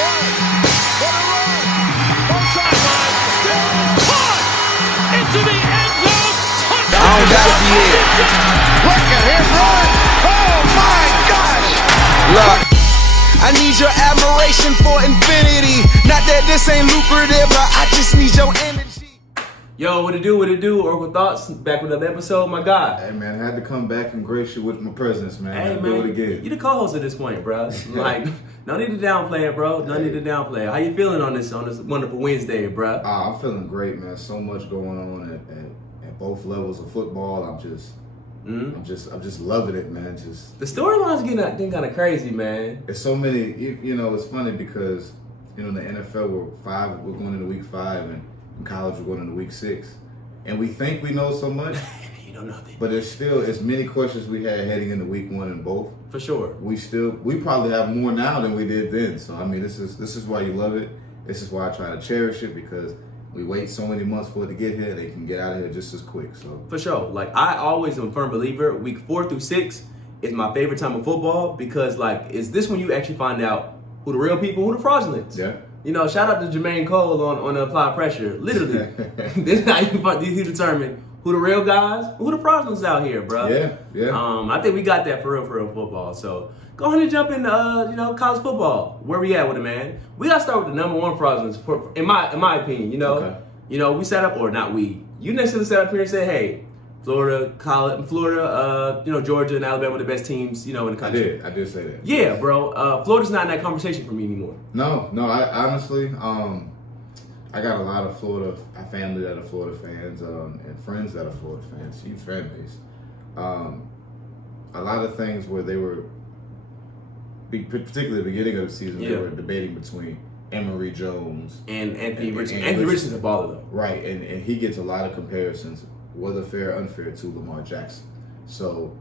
play. What a run. Both sidelines. Still caught into the end zone. Touchdown. I don't gotta be here. Look at him run. Oh, my gosh. Look, I need your admiration for infinity. Not that this ain't lucrative, but I just need your energy. Yo, what it do? Oracle Thoughts, back with another episode, my guy. Hey, man, I had to come back and grace you with my presence, man. Hey, Do it man, again. you the co-host at this point, bro. Like, no need to downplay it, bro. No need to downplay it. How you feeling on this wonderful Wednesday, bro? I'm feeling great, man. So much going on at both levels of football. I'm just loving it, man. Just The storyline's getting kind of crazy, man. it's so many. You know, it's funny because in the NFL we're going into week 5, and in college we're going into week 6, and we think we know so much. You don't know nothing. But there's still as many questions we had heading into week 1 in both. For sure. We probably have more now than we did then. So I mean, this is why you love it. This is why I try to cherish it, because we wait so many months for it to get here. They can get out of here just as quick. So For sure. Like, I always am a firm believer, week 4 through 6 is my favorite time of football, because like, is this when you actually find out who the real people, who the fraudulents. yeah. You know, shout out to Jermaine Cole on the Applied Pressure. Literally, this is how you determine who the real guys, who the fraudulents out here, bro. Yeah. I think we got that for real football. So go ahead and jump into college football. Where we at with it, man? We gotta start with the number one fraudulents, in my opinion. You know, Okay. We set up, or not we. You necessarily set up here and said, hey, Florida, Georgia and Alabama are the best teams, in the country. I did say that. Yeah, bro. Florida's not in that conversation for me anymore. No. I honestly, I got a lot of a family that are Florida fans, and friends that are Florida fans. Huge fan base. A lot of things where they were, particularly at the beginning of the season, they were debating between Emory Jones and Anthony Richardson. Anthony Richardson's a baller, though. Right, and he gets a lot of comparisons, whether fair or unfair, to Lamar Jackson. So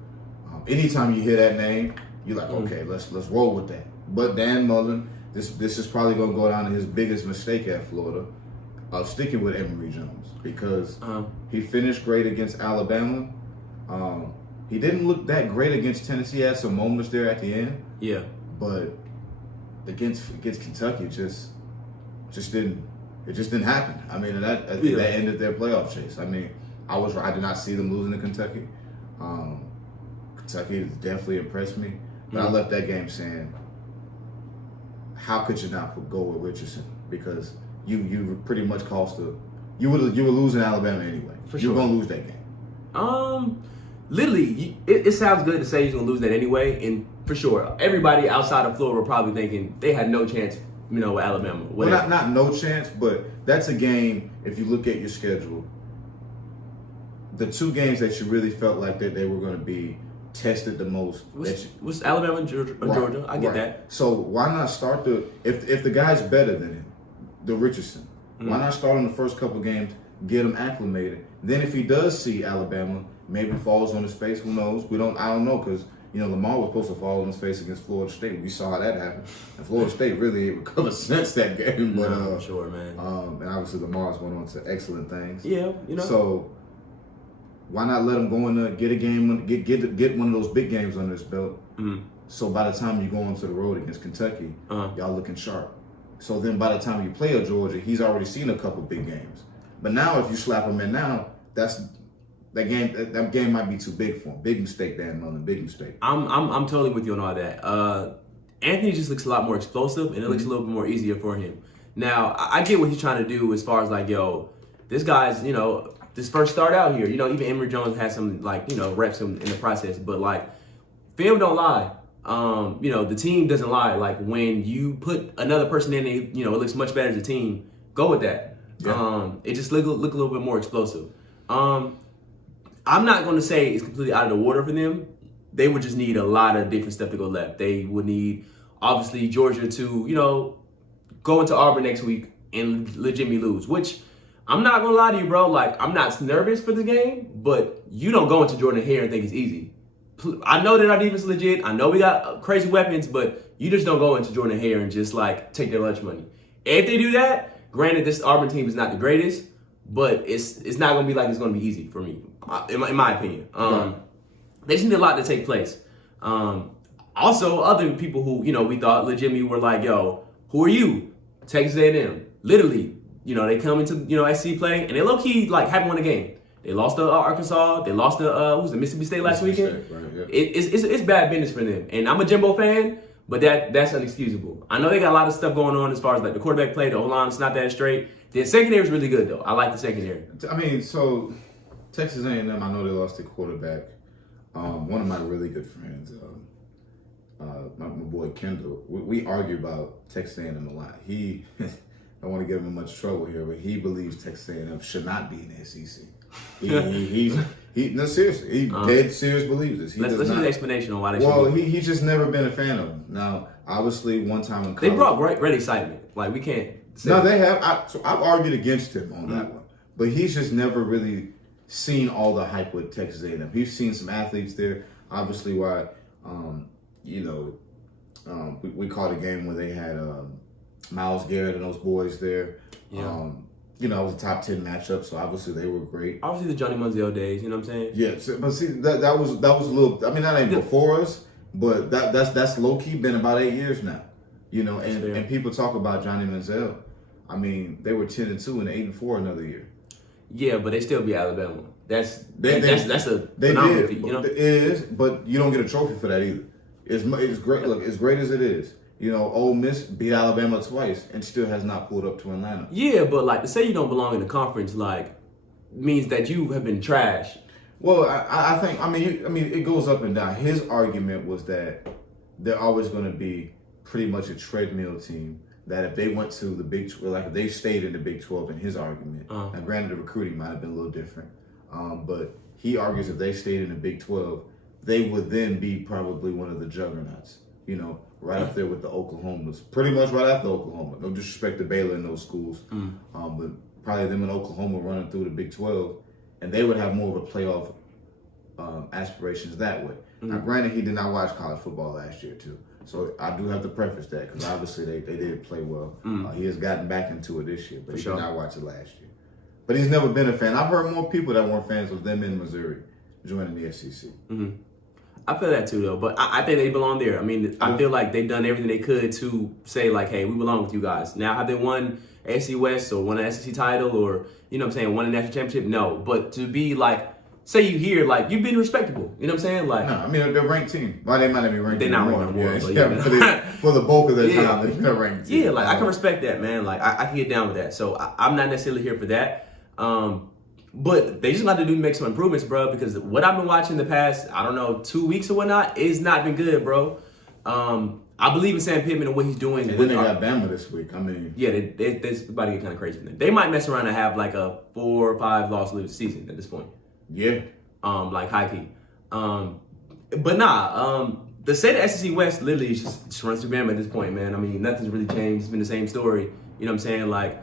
anytime you hear that name, you're like, okay, let's roll with that. But Dan Mullen, this is probably going to go down to his biggest mistake at Florida, sticking with Emory Jones, because he finished great against Alabama. He didn't look that great against Tennessee. He had some moments there at the end. Yeah. But against Kentucky, it just didn't happen. I mean, that ended their playoff chase. I mean, I did not see them losing to Kentucky. Kentucky definitely impressed me, but I left that game saying, how could you not go with Richardson? Because you pretty much you were losing Alabama anyway. You were gonna lose that game. Literally, it sounds good to say he's gonna lose that anyway, and for sure, everybody outside of Florida were probably thinking they had no chance, with Alabama. Well, not no chance, but that's a game. If you look at your schedule, the 2 games that you really felt like that they were going to be tested the most. Was Alabama and Georgia? Georgia? I get that. So why not start if the guy's better than him, the Richardson? Why not start in the first couple games, get him acclimated? Then if he does see Alabama, maybe falls on his face. Who knows? I don't know, because Lamar was supposed to fall on his face against Florida State. We saw how that happened, and Florida State really ain't recovered since that game. But sure, man. And obviously Lamar's went on to excellent things. Yeah, So why not let him go in there, get a game, get one of those big games under his belt? So by the time you go onto the road against Kentucky, y'all looking sharp. So then by the time you play a Georgia, he's already seen a couple big games. But now if you slap him in now, that game might be too big for him. Big mistake, Dan Mullen. Big mistake. I'm totally with you on all that. Anthony just looks a lot more explosive, and it looks a little bit more easier for him. Now, I get what he's trying to do as far as like, this guy's, this first start out here. Even Emory Jones had some reps in the process, but like, film don't lie. The team doesn't lie. Like, when you put another person in, it looks much better as a team. Go with that. Yeah. It just look a little bit more explosive. I'm not going to say it's completely out of the water for them. They would just need a lot of different stuff to go left. They would need, obviously, Georgia to, go into Auburn next week and legitimately lose, which I'm not going to lie to you, bro. Like, I'm not nervous for the game, but you don't go into Jordan Hare and think it's easy. I know that our defense is legit. I know we got crazy weapons, but you just don't go into Jordan Hare and just, take their lunch money. If they do that, granted, this Auburn team is not the greatest, but it's not going to be like it's going to be easy for me, in my opinion. They just need a lot to take place. Also, other people who, we thought legitimately were like, Who are you? Texas A&M. Literally, they come into SC play and they low key like haven't won a game. They lost to Arkansas. They lost to Mississippi State last weekend. Right, yeah. It's bad business for them. And I'm a Jimbo fan, but that's unexcusable. I know they got a lot of stuff going on as far as like the quarterback play, the O-line is not that straight. The secondary is really good though. I like the secondary. I mean, so Texas A&M, I know they lost their quarterback. One of my really good friends, my boy Kendall, we argue about Texas A&M a lot. He, I don't want to give him much trouble here, but he believes Texas A&M should not be in the SEC. No, seriously, he dead serious believes this. Let's get an explanation on why they should. Well, he's just never been a fan of them. Now, obviously, one time in college, they brought great excitement. Like we can't. No, they have. I've argued against him on that one, but he's just never really seen all the hype with Texas A&M. He's seen some athletes there. Obviously, why we caught a game where they had Myles Garrett and those boys there. Yeah. It was a top 10 matchup, so obviously they were great. Obviously the Johnny Manziel days, you know what I'm saying? Yeah, but see that was a little. I mean, that ain't before us, but that's low key been about 8 years now. And people talk about Johnny Manziel. I mean, they were 10-2 and 8-4 another year. Yeah, but they still beat Alabama. That's a they phenomenal did. feat, It is, but you don't get a trophy for that either. It's great. Look, as great as it is, Ole Miss beat Alabama twice and still has not pulled up to Atlanta. Yeah, but like to say you don't belong in the conference, like means that you have been trash. Well, I think it goes up and down. His argument was that they're always going to be pretty much a treadmill team. That if they went to the Big 12, like if they stayed in the Big 12, in his argument, now granted the recruiting might have been a little different, but he argues if they stayed in the Big 12, they would then be probably one of the juggernauts. Right up there with the Oklahomas, pretty much right after Oklahoma. No disrespect to Baylor and those schools, but probably them in Oklahoma running through the Big 12, and they would have more of a playoff aspirations that way. Now, granted, he did not watch college football last year too, so I do have to preface that because obviously they did play well. He has gotten back into it this year, but he did not watch it last year. But he's never been a fan. I've heard more people that weren't fans of them in Missouri joining the SEC. I feel that too, though. But I think they belong there. I mean, I feel like they've done everything they could to say, like, hey, we belong with you guys. Now, have they won SEC West or won an SEC title or, won a national championship? No. But to be, like, say you hear, like, you've been respectable. You know what I'm saying? Like, no, I mean, they're a ranked team. Well, they might not be ranked. They're not ranked anymore. For the bulk of their time, they're ranked team. Yeah, like, I can respect that, man. Like, I can get down with that. So, I'm not necessarily here for that. But they just got to make some improvements, bro, because what I've been watching the past, 2 weeks or whatnot, it's not been good, bro. I believe in Sam Pittman and what he's doing. And then they got Bama this week. I mean, yeah, they're about to get kind of crazy for them. They might mess around and have like a 4 or 5 loss lose season at this point. Yeah. Like high key. But nah, the state of SEC West literally just runs through Bama at this point, man. I mean, nothing's really changed. It's been the same story. You know what I'm saying? Like,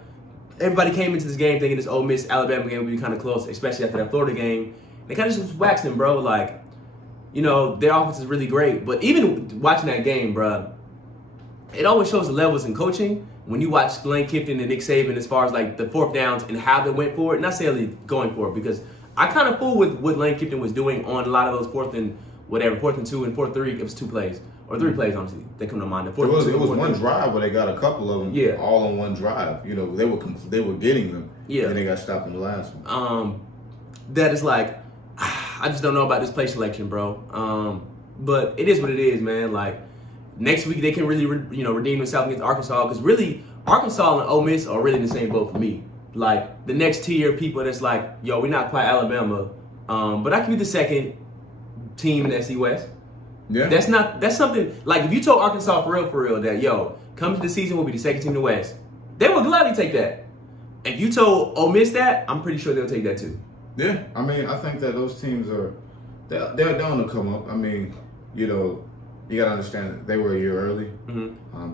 everybody came into this game thinking this Ole Miss Alabama game would be kind of close, especially after that Florida game. They kind of just waxed them, bro. Like, their offense is really great. But even watching that game, bro, it always shows the levels in coaching when you watch Lane Kiffin and Nick Saban as far as like the fourth downs and how they went for it. Not necessarily going for it, because I kind of fool with what Lane Kiffin was doing on a lot of those 4th and 2 and 4th 3. It was 2 plays. Or 3 plays, honestly. They come to mind. It was one drive where they got a couple of them all on one drive. They were getting them. Yeah. And they got stopped in the last one. That is like, I just don't know about this play selection, bro. But it is what it is, man. Like, next week they can really, redeem themselves against Arkansas. Because really, Arkansas and Ole Miss are really in the same boat for me. Like, the next tier of people that's like, yo, we're not quite Alabama. But I can be the second team in the SEC West. Yeah. That's something, like, if you told Arkansas for real that, yo, come to the season, we'll be the second team in the West, they would gladly take that. If you told Ole Miss that, I'm pretty sure they'll take that too. Yeah, I mean, I think that those teams they're down to come up. I mean, you got to understand that they were a year early.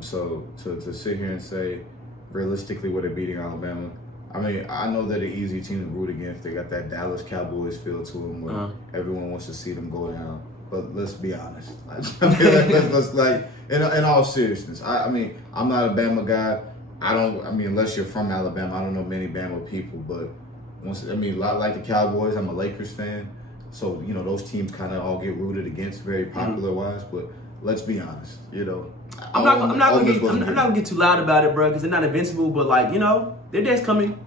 So to sit here and say, realistically, were they beating Alabama? I mean, I know they're the easy team to root against. They got that Dallas Cowboys feel to them where everyone wants to see them go down. But let's be honest. Let's like, in all seriousness, I mean, I'm not a Bama guy. Unless you're from Alabama, I don't know many Bama people. But like the Cowboys, I'm a Lakers fan. So, those teams kind of all get rooted against very popular wise. But let's be honest. You know, I'm not gonna get too loud about it, bro, because they're not invincible. But like, you know, their day's coming.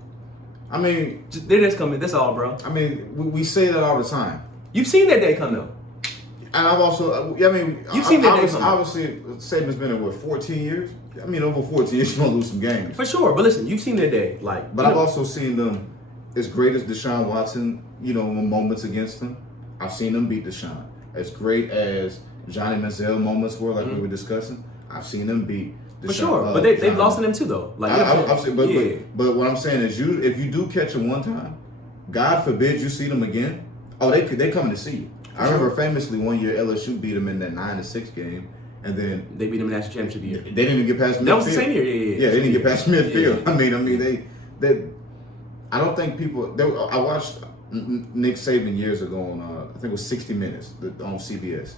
I mean, their day's coming. That's all, bro. I mean, we say that all the time. You've seen that day come though. And I've also, I mean, you've seen that day come. Obviously, Saban's been in what 14 years. I mean, over 14 years, you're gonna lose some games for sure. But listen, you've seen that day, like. But I've also seen them, as great as Deshaun Watson, you know, moments against them. I've seen them beat Deshaun. As great as Johnny Manziel moments were, like we were discussing, I've seen them beat Deshaun. For sure, but they've lost to them too, though. Like, I've seen, but what I'm saying is, if you do catch them one time, God forbid you see them again. Oh, they coming to see you. I remember famously one year LSU beat them in that 9-6 game, and then they beat them in the national championship year. They didn't even get past midfield. That was the same year. Yeah, they didn't get past midfield. Yeah. I mean, they. I don't think people. I watched Nick Saban years ago on I think it was 60 Minutes on CBS,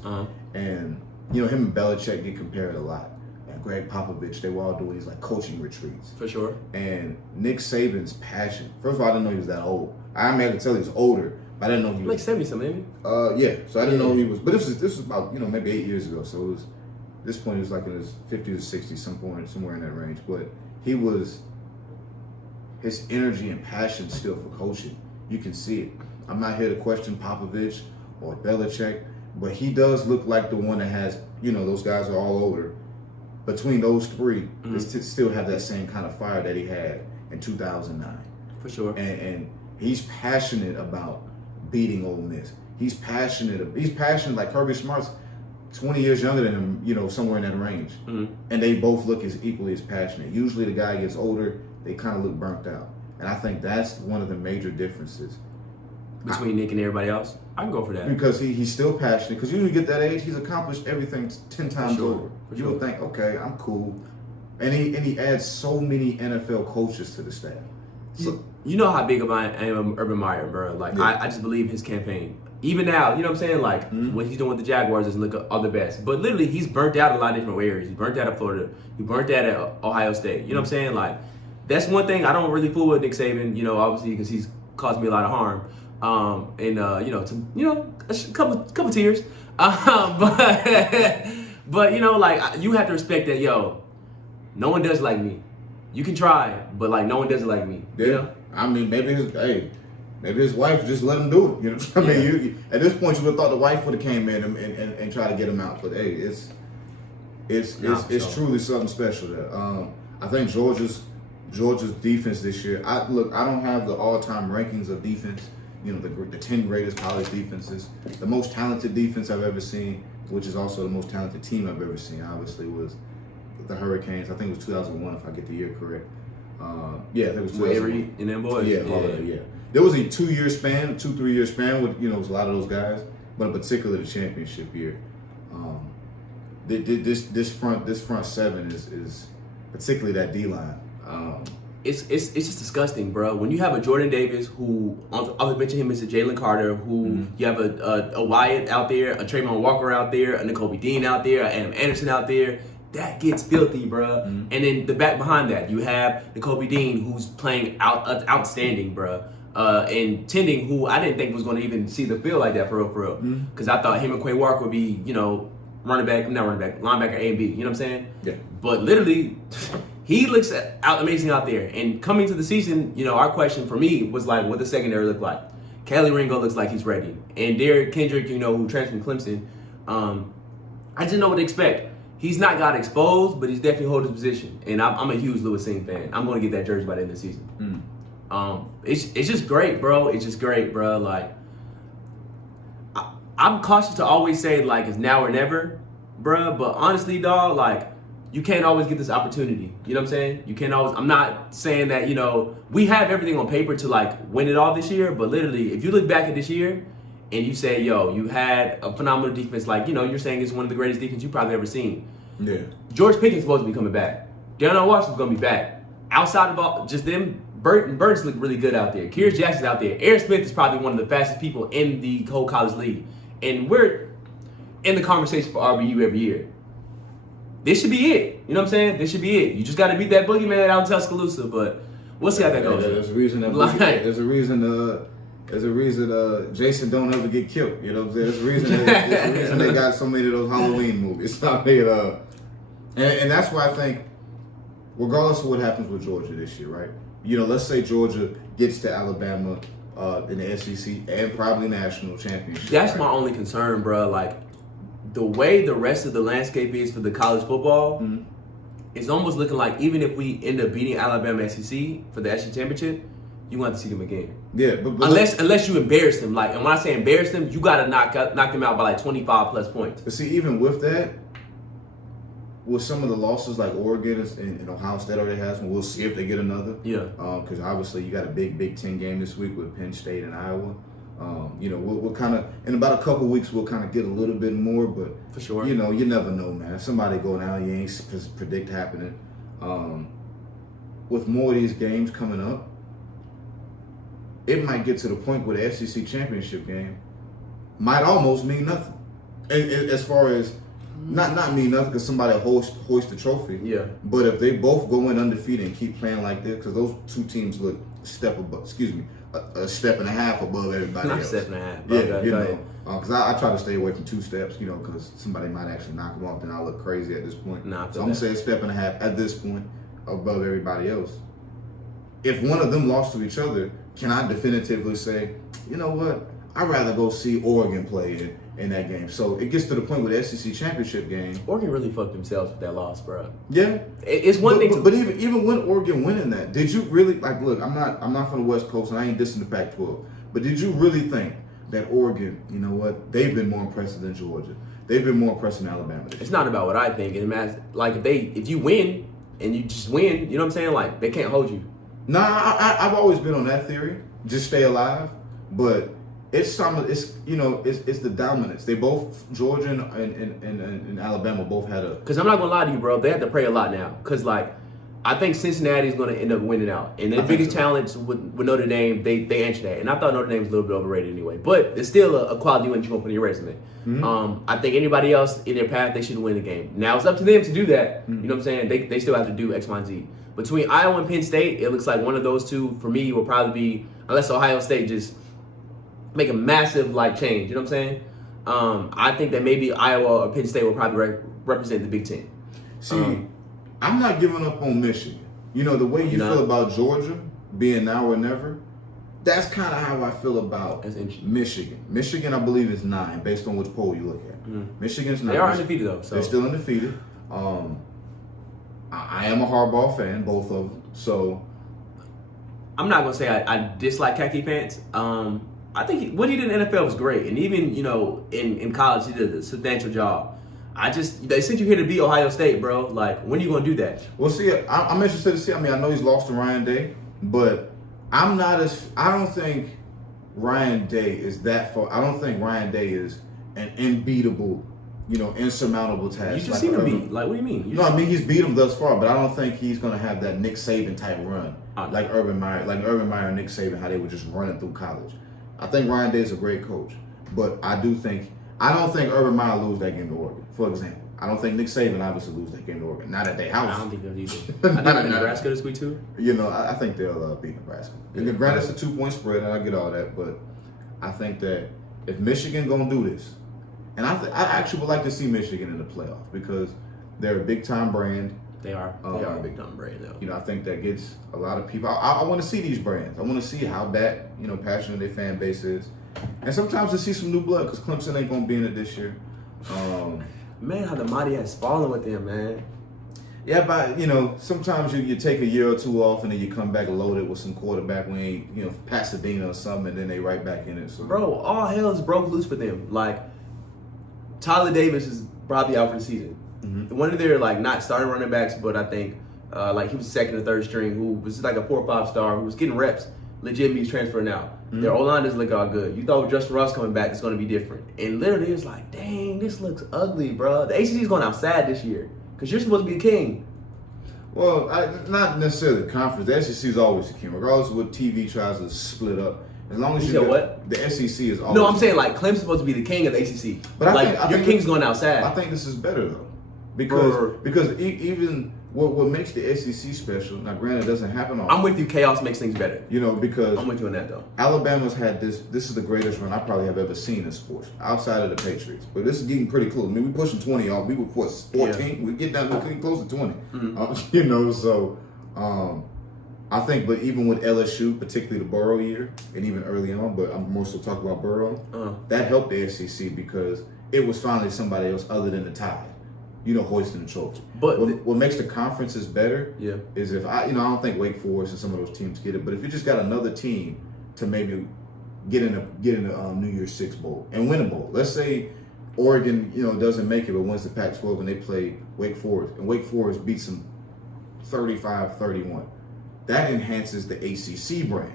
and you know him and Belichick get compared a lot. And Greg Popovich, they were all doing these like coaching retreats. For sure. And Nick Saban's passion. First of all, I didn't know he was that old. I mean, I could tell he was older. I didn't know he was like 70 something. Yeah. So I didn't know he was. But this was about maybe 8 years ago. So it was. At this point, he was like in his 50s or 60s, somewhere in that range. But his energy and passion still for coaching. You can see it. I'm not here to question Popovich or Belichick, but he does look like the one that has. Those guys are all older. Between those three, they still have that same kind of fire that he had in 2009. For sure. And he's passionate about beating Ole Miss. He's passionate like Kirby Smart's 20 years younger than him, somewhere in that range. And they both look as equally as passionate. Usually the guy gets older, they kind of look burnt out. And I think that's one of the major differences. Between Nick and everybody else? I can go for that. Because he's still passionate. Because usually you get that age, he's accomplished everything 10 times over. You would think, okay, I'm cool. And he adds so many NFL coaches to the staff. So, you know how big of I am Urban Meyer, bro. Like, yeah. I just believe his campaign. Even now, you know what I'm saying? Like, what he's doing with the Jaguars doesn't look all the best. But literally, he's burnt out a lot of different areas. He burnt out at Florida. He burnt out at Ohio State. You know what I'm saying? Like, that's one thing I don't really fool with Nick Saban, obviously, because he's caused me a lot of harm. A couple tears. But you have to respect that, no one does like me. You can try, but like no one does it like me. Yeah. I mean, maybe his wife just let him do it. I mean, at this point, you would have thought the wife would have came in and tried to get him out. But hey, it's truly something special there. I think Georgia's defense this year. I don't have the all-time rankings of defense. The 10 greatest college defenses. The most talented defense I've ever seen, which is also the most talented team I've ever seen, obviously, was the Hurricanes. I think it was 2001, if I get the year correct. Yeah, there was 2001. Avery and them boys. Yeah. There was a 2-year span, 2-3 year span with it was a lot of those guys, but in particular the championship year. This front seven is particularly that D line. It's just disgusting, bro. When you have a Jordan Davis, who I'll mention him as a Jalen Carter, who you have a Wyatt out there, a Trayvon Walker out there, a N'Kobe Dean out there, a Adam Anderson out there. That gets filthy, bro. And then the back behind that, you have N'Kobe Dean, who's playing outstanding, bro. And Tending, who I didn't think was going to even see the field like that for real. Because I thought him and Quay Walker would be, linebacker A and B. You know what I'm saying? Yeah. But literally, he looks amazing out there. And coming to the season, our question for me was like, what the secondary look like? Kelly Ringo looks like he's ready. And Derrick Kendrick, who transferred from Clemson, I didn't know what to expect. He's not got exposed, but he's definitely holding his position. And I'm a huge Lewis Singh fan. I'm going to get that jersey by the end of the season. It's just great, bro. It's just great, bro. Like, I'm cautious to always say, like, it's now or never, bro. But honestly, dog, like, you can't always get this opportunity. You know what I'm saying? You can't always. I'm not saying that, we have everything on paper to, like, win it all this year. But literally, if you look back at this year, and you say, you had a phenomenal defense, like, you're saying it's one of the greatest defenses you've probably ever seen. Yeah. George Pickens is supposed to be coming back. Darnell Washington's going to be back. Outside of all, just them, Burton's look really good out there. Kyrus Jackson's out there. Aaron Smith is probably one of the fastest people in the whole college league. And we're in the conversation for RBU every year. This should be it. You know what I'm saying? This should be it. You just got to beat that boogeyman out in Tuscaloosa, but we'll see how that goes. There's a reason There's a reason Jason don't ever get killed. You know what I'm saying? There's a reason they got so many of those Halloween movies. I mean, and that's why I think, regardless of what happens with Georgia this year, right? You know, let's say Georgia gets to Alabama in the SEC and probably national championship. That's right? my only concern, bro. Like, the way the rest of the landscape is for the college football, it's almost looking like even if we end up beating Alabama SEC for the SEC championship, you want to see them again. Yeah, but unless you embarrass them. Like, and when I say embarrass them, you got to knock them out by like 25 plus points. But see, even with that, with some of the losses like Oregon and Ohio State already has one, we'll see if they get another. Yeah. Because obviously you got a Big Ten game this week with Penn State and Iowa. You know, we'll kind of, in about a couple weeks, we'll kind of get a little bit more, but for sure, you know, you never know, man. Somebody go down, you ain't predict happening. With more of these games coming up, it might get to the point where the SEC championship game might almost mean nothing. As far as not mean nothing because somebody hoist the trophy. Yeah. But if they both go in undefeated and keep playing like this, because those two teams look a step and a half above everybody else. Not a step and a half. Yeah, you know. Because I try to stay away from 2 steps, you know, because somebody might actually knock them off, then I'll look crazy at this point. So I'm going to say a step and a half at this point above everybody else. If one of them lost to each other, can I definitively say, you know what, I'd rather go see Oregon play in that game. So it gets to the point with the SEC championship game. Oregon really fucked themselves with that loss, bro. Yeah, it's one thing. But even when Oregon winning that, did you really like? Look, I'm not from the West Coast, and I ain't dissing the Pac-12. But did you really think that Oregon, you know what, they've been more impressive than Georgia? They've been more impressive than Alabama. It's not about what I think. It matters. Like if you win and you just win, you know what I'm saying? Like they can't hold you. Nah, I've always been on that theory. Just stay alive, but. It's the dominance. They both, Georgia and Alabama both had a. Because I'm not gonna lie to you, bro. They have to pray a lot now. Because like, I think Cincinnati is gonna end up winning out, and their biggest challenge with Notre Dame, they answered that. And I thought Notre Dame was a little bit overrated anyway, but it's still a quality win you gonna put in your resume. Mm-hmm. I think anybody else in their path, they should win the game. Now it's up to them to do that. Mm-hmm. You know what I'm saying? They still have to do X, Y, and Z. Between Iowa and Penn State, it looks like one of those two for me will probably be, unless Ohio State just make a massive change, you know what I'm saying? I think that maybe Iowa or Penn State will probably represent the Big Ten. See, I'm not giving up on Michigan. You know, the way you feel about Georgia being now or never, that's kind of how I feel about Michigan. Michigan, I believe, is 9 based on which poll you look at. Mm-hmm. Michigan's 9. They are undefeated though. So. They're still undefeated. I am a Harbaugh fan, both of them. So I'm not gonna say I dislike khaki pants. I think what he did in the NFL was great, and even in college he did a substantial job. They sent you here to beat Ohio State, bro. Like, when are you gonna do that? Well, see, I'm interested to see. I mean, I know he's lost to Ryan Day, but I don't think Ryan Day is that far. I don't think Ryan Day is an unbeatable, insurmountable task. You just seen him beat. Like, what do you mean? I mean he's beat him thus far, but I don't think he's gonna have that Nick Saban type run like Urban Meyer and Nick Saban, how they were just running through college. I think Ryan Day is a great coach, but I don't think Urban Meyer lose that game to Oregon, for example. I don't think Nick Saban obviously lose that game to Oregon. Not at their house. I don't think they'll either. I think Nebraska this week too. I think they'll beat Nebraska. Yeah. Granted, it's a 2-point spread, and I get all that, but I think that if Michigan gonna do this, and I actually would like to see Michigan in the playoffs because they're a big time brand. They are a big time brand, though. I think that gets a lot of people. I want to see these brands. I want to see how that passionate their fan base is, and sometimes to see some new blood because Clemson ain't gonna be in it this year. Man, how the mighty has fallen with them, man. Yeah, but sometimes you take a year or two off and then you come back loaded with some quarterback wing, Pasadena or something, and then they right back in it. So. Bro, all hell is broke loose for them. Like, Tyler Davis is probably out for the season. Mm-hmm. One of their not starting running backs, but I think he was second or third string, who was like a 4 or 5 star, who was getting reps. Legitimately, he's transferring out. Mm-hmm. Their O-line doesn't look all good. You thought with Justin Ross coming back, it's going to be different. And literally, it's like, dang, this looks ugly, bro. The ACC is going outside this year because you're supposed to be the king. Well, not necessarily the conference. The SEC is always the king, regardless of what TV tries to split up. As long as you said what? The SEC is always. No, I'm saying Clemson's supposed to be the king of the ACC. But I think your king's going outside. I think this is better though, because even what makes the SEC special, now granted it doesn't happen often. I'm with you, chaos makes things better. Because I'm with you on that though. Alabama's had this is the greatest run I probably have ever seen in sports, outside of the Patriots. But this is getting pretty close. I mean, we're pushing 20 off. We were 14. Yeah. We get down, we're getting close to 20. Mm-hmm. I think, but even with LSU, particularly the Burrow year, and even early on, but I'm more so talking about Burrow, that helped the SEC because it was finally somebody else other than the Tide, hoisting the trophy. But what makes the conferences better is if I don't think Wake Forest and some of those teams get it, but if you just got another team to maybe get in a New Year's Six bowl and win a bowl. Let's say Oregon, doesn't make it, but wins the Pac-12 and they play Wake Forest, and Wake Forest beats them 35-31. That enhances the ACC brand.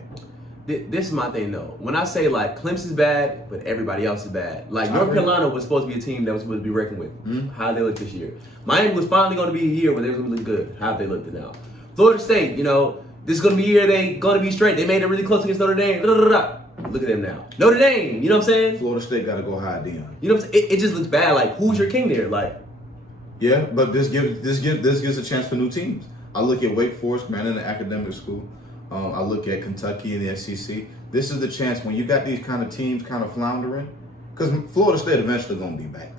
This is my thing, though. When I say, Clemson's bad, but everybody else is bad. North Carolina was supposed to be a team that was supposed to be reckoned with. Mm-hmm. How they look this year. Miami was finally going to be a year where they were going to look good. How they looked now. Florida State, this is going to be a year they going to be straight. They made it really close against Notre Dame. Look at them now. Notre Dame, you know what I'm saying? Florida State got to go high, Dion. You know what I'm saying? It just looks bad. Who's your king there? Yeah, but this gives a chance for new teams. I look at Wake Forest, man, in the academic school. I look at Kentucky and the SEC. This is the chance when you got these kind of teams kind of floundering, because Florida State eventually going to be back.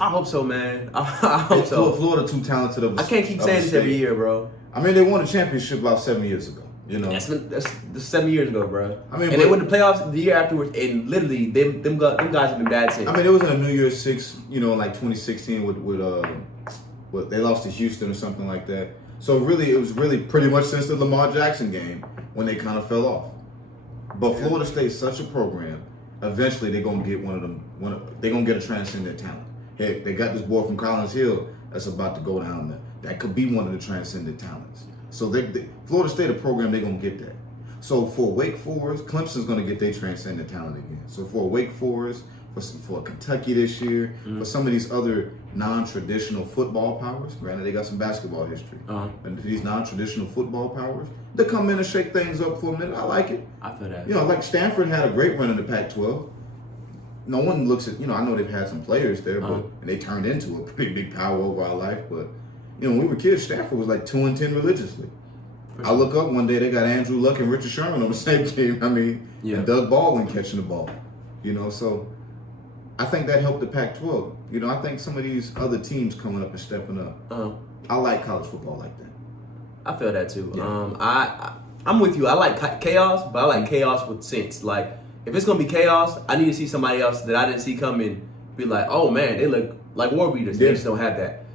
I hope so, man. I hope so. Florida too talented of a I can't keep saying this every year, bro. I mean, they won a championship about 7 years ago. That's 7 years ago, bro. I mean, and they went to playoffs the year afterwards, and literally, them guys have been bad since. I mean, it was in a New Year's Six, in 2016 with they lost to Houston or something like that. So really, it was really pretty much since the Lamar Jackson game when they kind of fell off. But Florida State's such a program. Eventually, they're gonna get they're gonna get a transcendent talent. Heck, they got this boy from Collins Hill that's about to go down there. That could be one of the transcendent talents. So Florida State, a program, they're gonna get that. So for Wake Forest, Clemson's gonna get their transcendent talent again. So for Wake Forest, for Kentucky this year, for some of these other non-traditional football powers, granted they got some basketball history, and for these non-traditional football powers, they come in and shake things up for a minute. I like it. I feel that. Like Stanford had a great run in the Pac-12. No one looks at, I know they've had some players there, and they turned into a pretty big power over our life, but when we were kids, Stanford was 2-10 religiously. Sure. I look up one day, they got Andrew Luck and Richard Sherman on the same team. And Doug Baldwin catching the ball. So I think that helped the Pac-12. I think some of these other teams coming up and stepping up. I like college football like that. I feel that too. Yeah. I'm with you. I like chaos, but I like chaos with sense. If it's gonna be chaos, I need to see somebody else that I didn't see coming. Be like, oh man, they look like war beaters. They just don't have that.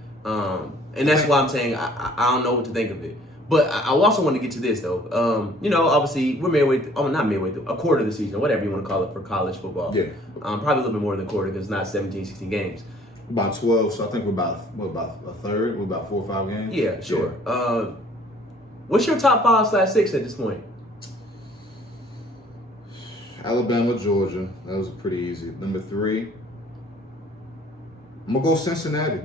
And that's why I'm saying I don't know what to think of it. But I also want to get to this though. Obviously we're not midway through, a quarter of the season, whatever you want to call it for college football. Yeah. Probably a little bit more than a quarter because it's not 17, 16 games. About 12, so I think we're about a third? We're about 4 or 5 games? Yeah, sure. Yeah. What's your top 5/6 at this point? Alabama, Georgia. That was pretty easy. Number 3, I'm going to go Cincinnati.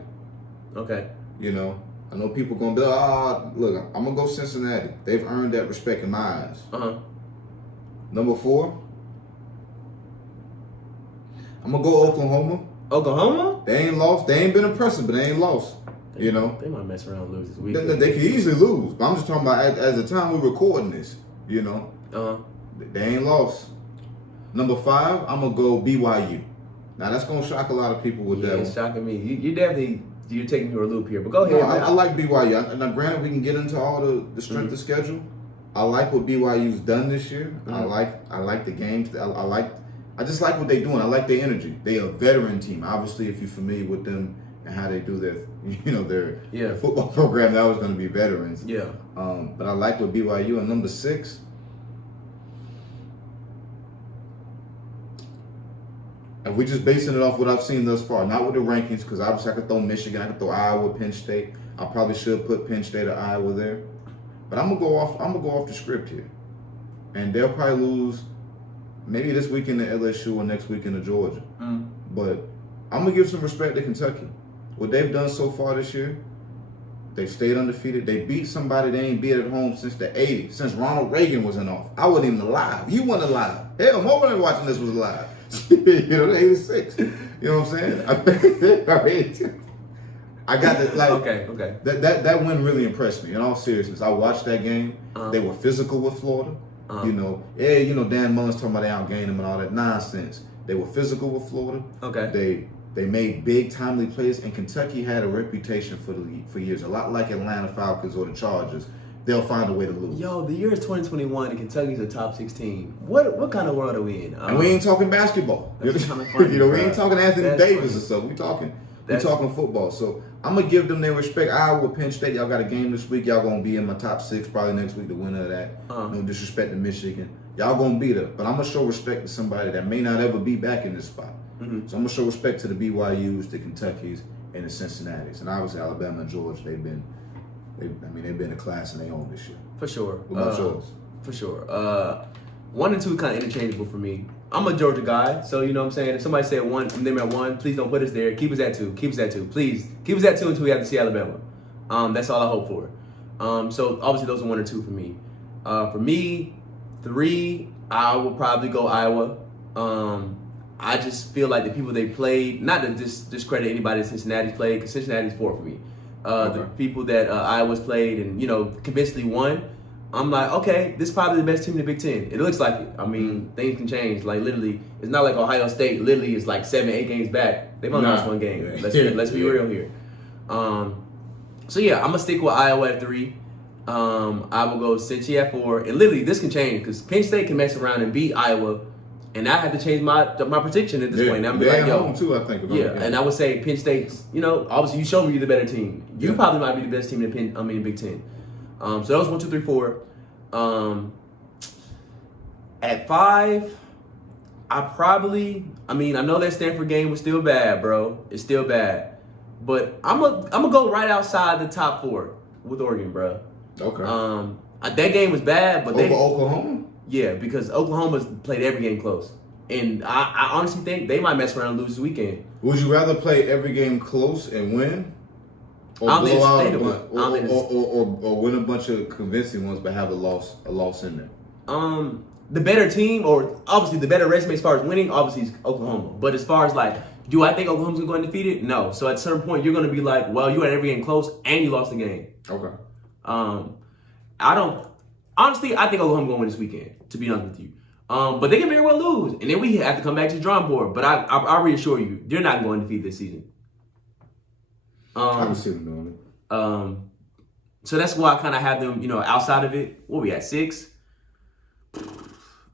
Okay. I know people going to be like, look, I'm going to go Cincinnati. They've earned that respect in my eyes. Number 4, I'm going to go Oklahoma. Oklahoma? They ain't lost. They ain't been impressive, but they ain't lost. They might mess around and lose this week. They could easily lose. But I'm just talking about as the time we're recording this, They ain't lost. Number 5, I'm going to go BYU. Now, that's going to shock a lot of people with that one. It's shocking me. You're taking me to a loop here, but go ahead. No, I like BYU. Now, granted, we can get into all the strength of schedule. I like what BYU's done this year. I like the games. I just like what they're doing. I like their energy. They're a veteran team. Obviously, if you're familiar with them and how they do their football program, that was going to be veterans. Yeah. But I like what BYU. And number 6, if we're just basing it off what I've seen thus far, not with the rankings, because obviously I could throw Michigan, I could throw Iowa, Penn State. I probably should put Penn State or Iowa there. But I'm gonna go off the script here. And they'll probably lose maybe this weekend to LSU or next weekend to Georgia. But I'm going to give some respect to Kentucky. What they've done so far this year, they've stayed undefeated. They beat somebody they ain't beat at home since the 80s, since Ronald Reagan was in office. I wasn't even alive. You weren't alive. Hell, nobody watching this was alive. The 86. You know what I'm saying? I got the like. Okay. That win really impressed me. In all seriousness, I watched that game. They were physical with Florida. Dan Mullen's talking about they outgained them and all that nonsense. They were physical with Florida. Okay. They made big timely plays, and Kentucky had a reputation for years, a lot like Atlanta Falcons or the Chargers. They'll find a way to lose. Yo, the year is 2021 and Kentucky's a top 16. What kind of world are we in? And we ain't talking basketball. That's kind of funny, we ain't talking Anthony Davis or something. We talking football. So I'm gonna give them their respect. Iowa, Penn State, y'all got a game this week. Y'all gonna be in my top 6 probably next week. The winner of that. No disrespect to Michigan. Y'all gonna beat her, but I'm gonna show respect to somebody that may not ever be back in this spot. So I'm gonna show respect to the BYUs, the Kentuckys, and the Cincinnatis, and obviously Alabama and Georgia. They've been a class in their own this year. For sure. What about yours? For sure. 1 and 2 kind of interchangeable for me. I'm a Georgia guy, so you know what I'm saying. If somebody said 1, and them at 1, please don't put us there. Keep us at 2. Please keep us at 2 until we have to see Alabama. That's all I hope for. So obviously those are 1 or 2 for me. For me, 3, I would probably go Iowa. I just feel like the people they played, not to discredit anybody that Cincinnati's played, because Cincinnati's 4 for me. The people that Iowa's played and, convincingly won, I'm like, okay, this is probably the best team in the Big Ten. It looks like it. I mean, things can change. Like, literally, it's not like Ohio State literally is like 7, 8 games back. They've only lost 1 game. Yeah. Let's be real here. So, yeah, I'm going to stick with Iowa at 3. I will go Cincy at 4. And literally, this can change because Penn State can mess around and beat Iowa. And I have to change my prediction at this point. And I'm be like, yo, too, I think. And I would say Penn State's, obviously you showed me you're the better team. You probably might be the best team in Big Ten. So that was 1, 2, 3, 4. At 5, I know that Stanford game was still bad, bro. It's still bad. But I'm gonna go right outside the top 4 with Oregon, bro. Okay. That game was bad, but over Oklahoma? Yeah, because Oklahoma's played every game close. And I honestly think they might mess around and lose this weekend. Would you rather play every game close and win? Or blow out or win a bunch of convincing ones but have a loss in there? The better team, or obviously the better resume as far as winning, obviously is Oklahoma. But as far as do I think Oklahoma's going to go undefeated? No. So at a certain point, you're going to be like, well, you had every game close and you lost the game. Okay. Honestly, I think Oklahoma's going to win this weekend, to be honest with you. But they can very well lose. And then we have to come back to the drawing board. But I reassure you, they're not going to defeat this season. I can see them doing it. So that's why I kind of have them, outside of it. What we at, 6? The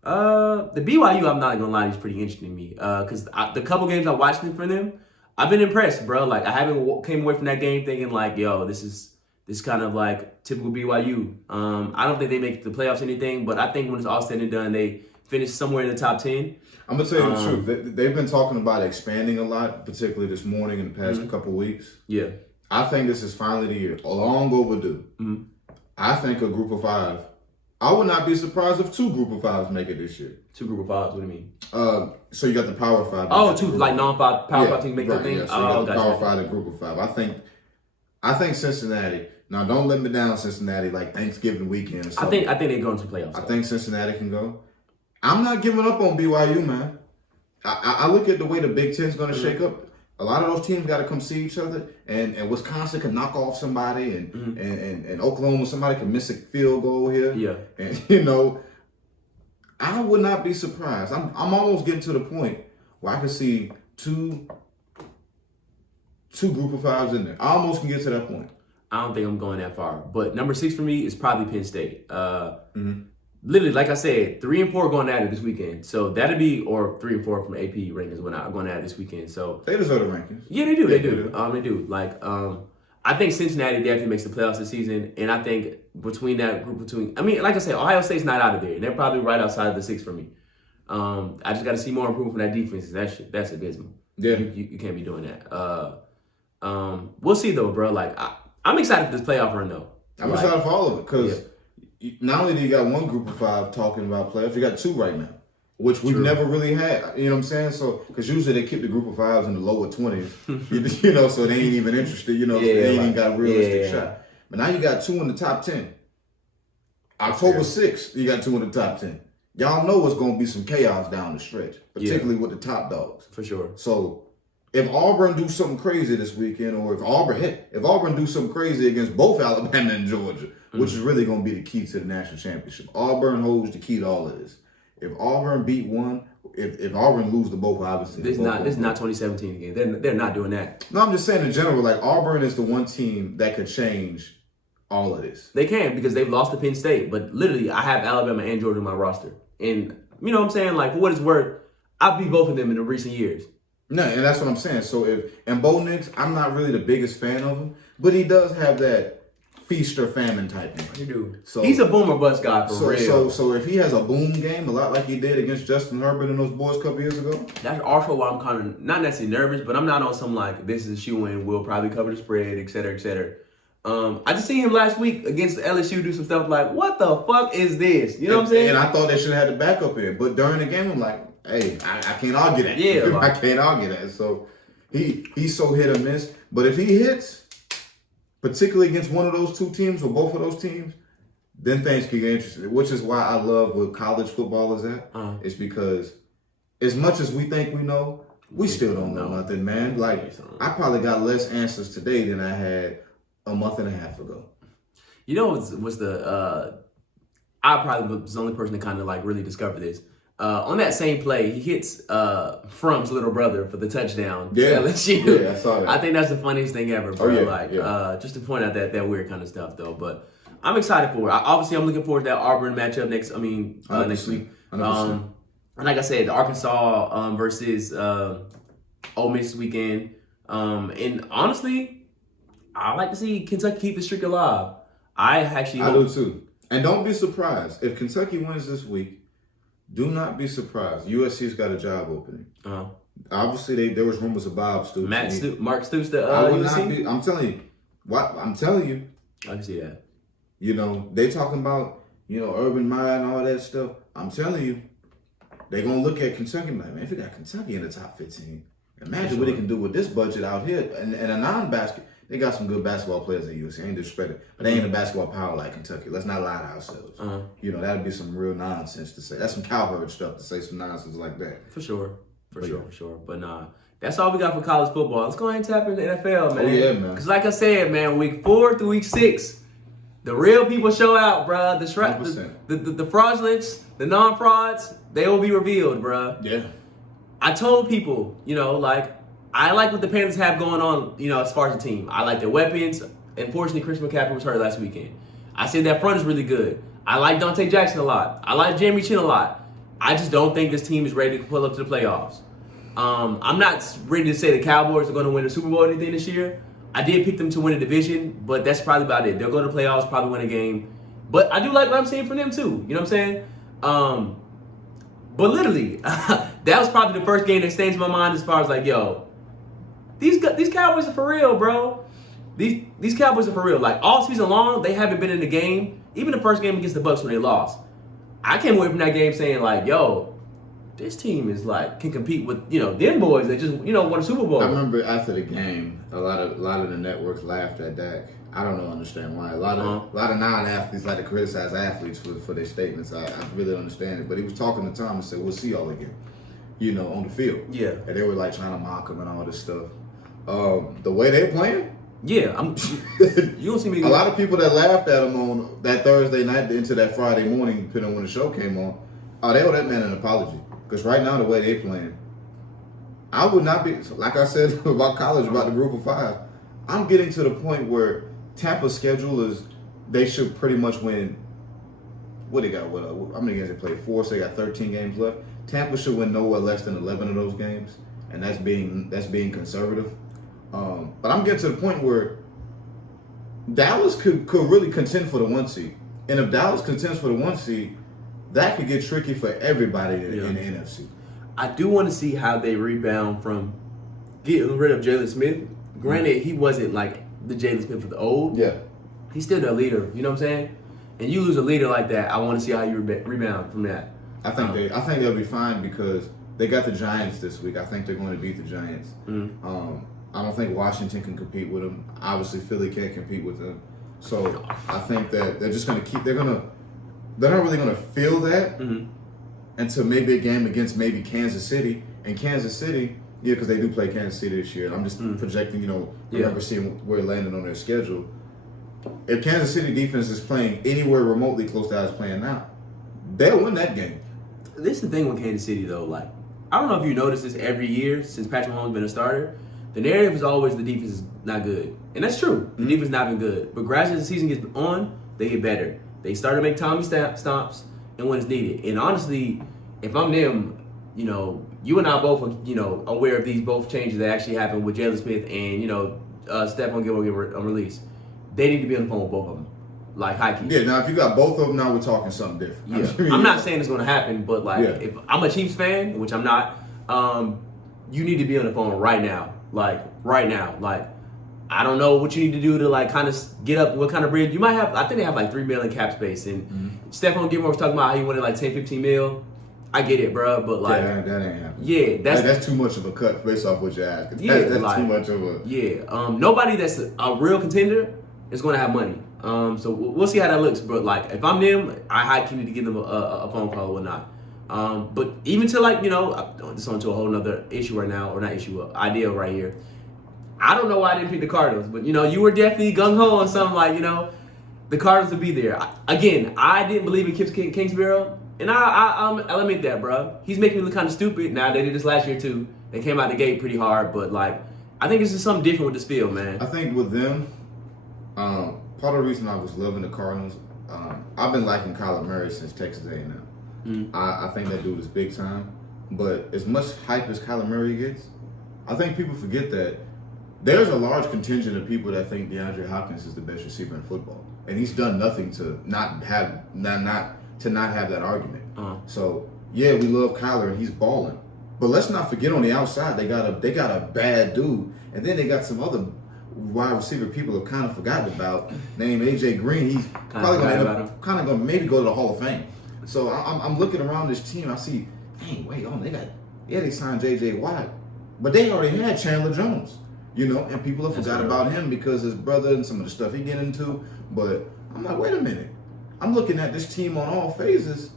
BYU, I'm not going to lie, is pretty interesting to me. Because the couple games I watched for them, I've been impressed, bro. Like, I haven't came away from that game thinking yo, this is kind of like typical BYU. I don't think they make the playoffs or anything, but I think when it's all said and done, they finish somewhere in the top 10. I'm going to tell you the truth. They've been talking about expanding a lot, particularly this morning in the past couple weeks. Yeah. I think this is finally the year. Long overdue. Mm-hmm. I think a group of 5. I would not be surprised if 2 group of 5s make it this year. 2 group of 5s? What do you mean? So you got the Power 5. Oh, 2 like non-power 5 teams make the thing? Yeah. So you got the Power 5 and group of 5. I think Cincinnati. Now, don't let me down, Cincinnati, like Thanksgiving weekend or something. I think they're going to the playoffs. I think Cincinnati can go. I'm not giving up on BYU, man. I look at the way the Big Ten's going to shake up. A lot of those teams got to come see each other, and Wisconsin can knock off somebody, and Oklahoma, somebody can miss a field goal here. Yeah. And, I would not be surprised. I'm almost getting to the point where I can see two group of 5s in there. I almost can get to that point. I don't think I'm going that far. But number 6 for me is probably Penn State. Literally, like I said, 3 and 4 going at it this weekend. So that'll be, or 3 and 4 from AP rankings going at it this weekend. So they deserve the rankings. Yeah, they do. They do. They do. I think Cincinnati definitely makes the playoffs this season. And I think between that group, like I said, Ohio State's not out of there. They're probably right outside of the 6 for me. I just got to see more improvement from that defense. That's abysmal. Yeah. You can't be doing that. We'll see, though, bro. I'm excited for this playoff run, though. I'm excited for all of it because not only do you got 1 group of 5 talking about playoffs, you got 2 right now, which we've never really had. You know what I'm saying? So, because usually they keep the group of 5s in the lower 20s, so they ain't even interested. So they ain't even got a realistic shot. But now you got 2 in the top 10. October 6th, you got 2 in the top 10. Y'all know it's going to be some chaos down the stretch, particularly with the top dogs. For sure. So, if Auburn do something crazy this weekend, or if Auburn do something crazy against both Alabama and Georgia, which is really going to be the key to the national championship. Auburn holds the key to all of this. If Auburn beat one, if Auburn lose to both, obviously. This is not 2017 again. They're not doing that. No, I'm just saying in general, like Auburn is the one team that could change all of this. They can, because they've lost to Penn State. But literally, I have Alabama and Georgia in my roster. And you know what I'm saying? Like, for what it's worth, I've beat both of them in the recent years. No, and that's what I'm saying. So Bo Nix, I'm not really the biggest fan of him, but he does have that feast or famine type thing. You do. So he's a boom or bust guy for real. So if he has a boom game, a lot like he did against Justin Herbert and those boys a couple years ago. That's also why I'm kind of not necessarily nervous, but I'm not on some like this is a shoe-in. We'll probably cover the spread, et cetera, et cetera. I just seen him last week against LSU do some stuff like, what the fuck is this? You know what I'm saying? And I thought they should have had the backup in, but during the game, I'm like, hey, I can't argue that. Yeah, I can't argue that. So he's so hit or miss. But if he hits, particularly against one of those two teams or both of those teams, then things can get interesting. Which is why I love what college football is at. It's because as much as we think we know, we still don't know nothing, man. Like, I probably got less answers today than I had a month and a half ago. You know what's the I probably was the only person to kind of like really discover this. On that same play, he hits Frum's little brother for the touchdown. Yeah, LSU. Yeah, I saw that. I think that's the funniest thing ever, bro. Oh, yeah, Just to point out that weird kind of stuff, though. But I'm excited for it. Obviously, I'm looking forward to that Auburn matchup next week. 100%. And like I said, the Arkansas versus Ole Miss weekend. And honestly, I like to see Kentucky keep the streak alive. I do too. And don't be surprised if Kentucky wins this week. Do not be surprised. USC's got a job opening. Obviously, there was rumors of Bob Stoops. Mark Stoops, the I would USC? not be. I'm telling you. What I'm telling you. I can see that. You know, they talking about, Urban Meyer and all that stuff. I'm telling you, they're going to look at Kentucky and be like, man, if we got Kentucky in the top 15, imagine what they can do with this budget out here. And a non-basket, they got some good basketball players at USC. I ain't disrespected, but they ain't a basketball power like Kentucky. Let's not lie to ourselves. That would be some real nonsense to say. That's some cowherd stuff to say some nonsense like that. For sure. For sure. But nah, that's all we got for college football. Let's go ahead and tap into the NFL, man. Oh, yeah, man. Because like I said, man, week 4 through week 6, the real people show out, bruh. The fraudulents, the non-frauds, they will be revealed, bruh. Yeah. I told people, I like what the Panthers have going on, as far as the team. I like their weapons. Unfortunately, Chris McCaffrey was hurt last weekend. I said that front is really good. I like Dante Jackson a lot. I like Jeremy Chin a lot. I just don't think this team is ready to pull up to the playoffs. I'm not ready to say the Cowboys are going to win the Super Bowl or anything this year. I did pick them to win a division, but that's probably about it. They'll go to the playoffs, probably win a game. But I do like what I'm seeing from them too. You know what I'm saying? But literally, that was probably the first game that stays in my mind as far as like, yo, these Cowboys are for real, bro. These Cowboys are for real. Like, all season long, they haven't been in the game. Even the first game against the Bucs when they lost. I came away from that game saying, like, yo, this team is like, can compete with, them boys that just, won a Super Bowl. I remember after the game, a lot of the networks laughed at Dak. I don't understand why. A lot of non-athletes like to criticize athletes for their statements. I really don't understand it. But he was talking to Tom and said, we'll see y'all again, on the field. Yeah. And they were like trying to mock him and all this stuff. The way they're playing, yeah, you don't see me. A lot of people that laughed at him on that Thursday night into that Friday morning, depending on when the show came on, they owe that man an apology. Because right now, the way they playing, I would not be, like I said about college, about the group of 5, I'm getting to the point where Tampa's schedule is, they should pretty much win, what they got, how many games they played? 4, so they got 13 games left. Tampa should win nowhere less than 11 of those games, and that's being conservative. But I'm getting to the point where Dallas could really contend for the 1 seed. And if Dallas contends for the 1 seed, that could get tricky for everybody in the NFC. I do want to see how they rebound from getting rid of Jalen Smith. Granted, he wasn't like the Jalen Smith of the old. Yeah. He's still their leader, you know what I'm saying? And you lose a leader like that, I want to see how you rebound from that. I think they'll be fine because they got the Giants this week. I think they're going to beat the Giants. I don't think Washington can compete with them. Obviously, Philly can't compete with them. So I think that they're just going to keep. They're not really going to feel that until maybe a game against maybe Kansas City. And Kansas City, Yeah, because they do play Kansas City this year. I'm just projecting, remember seeing where it landed on their schedule. If Kansas City defense is playing anywhere remotely close to how it's playing now, they'll win that game. This is the thing with Kansas City, though. Like, I don't know if you notice this every year since Patrick Mahomes been a starter. The narrative is always the defense is not good. And that's true. The defense not been good. But gradually as the season gets on, they get better. They start to make Tommy stomps and when it's needed. And honestly, if I'm them, you and I both are, aware of these both changes that actually happened with Jalen Smith and, Stephon Gilmore getting released. They need to be on the phone with both of them. Like high key. Yeah, now if you got both of them, now we're talking something different. Yeah. I'm not saying it's going to happen, but if I'm a Chiefs fan, which I'm not, you need to be on the phone right now. Like, right now. Like, I don't know what you need to do to, kind of get up, what kind of bridge. You might have, I think they have, $3 million cap space. And Stephon Gilmore was talking about how he wanted, 10, 15 mil. I get it, bro, but, that ain't happening. Yeah, that's too much of a cut based off what you're asking. That's too much of a... Yeah, nobody that's a real contender is going to have money. So we'll see how that looks. But, if I'm them, I high key need to give them a phone call or whatnot. But even to this on to a whole nother issue right now, or not issue, idea right here. I don't know why I didn't pick the Cardinals, but you were definitely gung ho on something the Cardinals would be there. I didn't believe in Kingsbury, and I'll admit that, bro. He's making me look kind of stupid. Now they did this last year too. They came out the gate pretty hard, but I think it's just something different with this field, man. I think with them, part of the reason I was loving the Cardinals, I've been liking Kyler Murray since Texas A&M. I think that dude is big time. But as much hype as Kyler Murray gets, I think people forget that there's a large contingent of people that think DeAndre Hopkins is the best receiver in football, and he's done nothing to not have that argument. So yeah, we love Kyler and he's balling, but let's not forget on the outside they got a bad dude, and then they got some other wide receiver people have kind of forgotten about, named AJ Green. He's probably going to maybe go to the Hall of Fame. So I'm looking around this team. I see, dang, they signed J.J. Watt, but they already had Chandler Jones, and people have forgot about him because his brother and some of the stuff he get into. But I'm like, wait a minute. I'm looking at this team on all phases.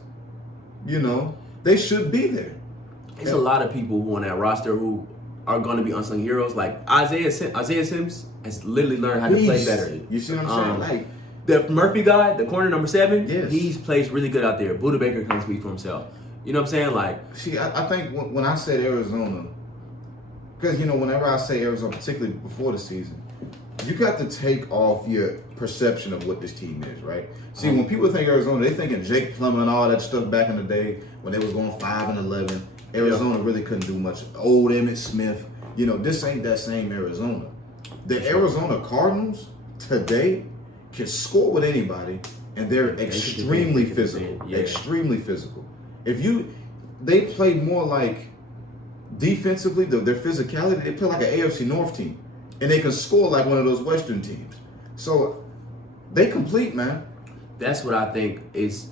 They should be there. There's a lot of people who on that roster who are going to be unsung heroes. Like Isaiah Sims has literally learned how to play better. You see what I'm saying? The Murphy guy, the corner number 7, yes. He plays really good out there. Buda Baker can speak for himself. You know what I'm saying? See, I think when I said Arizona, because, whenever I say Arizona, particularly before the season, you got to take off your perception of what this team is, right? See, when people think Arizona, they thinking Jake Plummer and all that stuff back in the day when they was going 5-11. Arizona really couldn't do much. Old Emmitt Smith, this ain't that same Arizona. The Arizona Cardinals today can score with anybody, and they're extremely physical. Yeah. Extremely physical. They play more defensively, their physicality, they play like an AFC North team, and they can score like one of those Western teams. So they complete, man. That's what I think is.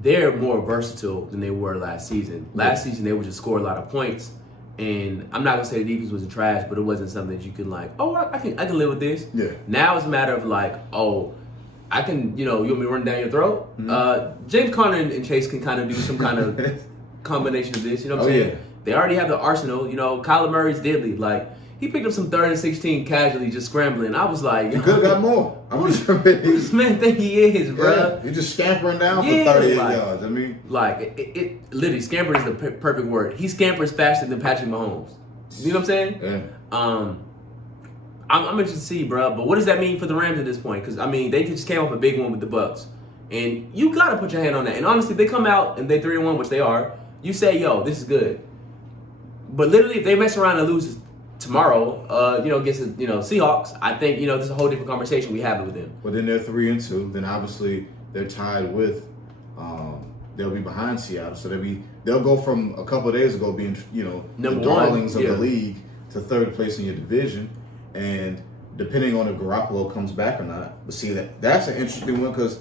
They're more versatile than they were last season. Last season, they would just score a lot of points. And I'm not going to say the defense was trash, but it wasn't something that you can I can live with this. Yeah. Now it's a matter of I can, you want me to run down your throat? Mm-hmm. James Conner and Chase can kind of do some kind of combination of this. You know what I'm saying? Yeah. They already have the arsenal. Kyler Murray's deadly. He picked up some 3rd and 16 casually, just scrambling. I was like, he could have got more. Who this man think he is, bro? Yeah, he's just scampering down for 38 yards. I mean, it literally scamper is the perfect word. He scampers faster than Patrick Mahomes. You know what I'm saying? Yeah. I'm interested to see, bro. But what does that mean for the Rams at this point? Because they just came up a big one with the Bucs, and you gotta put your hand on that. And honestly, if they come out and they're 3-1, which they are, you say, yo, this is good. But literally, if they mess around and lose tomorrow, against Seahawks, I think this is a whole different conversation we have with them. But then they're 3-2. Then obviously they're tied with. They'll be behind Seattle, so they'll go from a couple of days ago being the darlings of the league to 3rd place in your division, and depending on if Garoppolo comes back or not. But see that's an interesting one because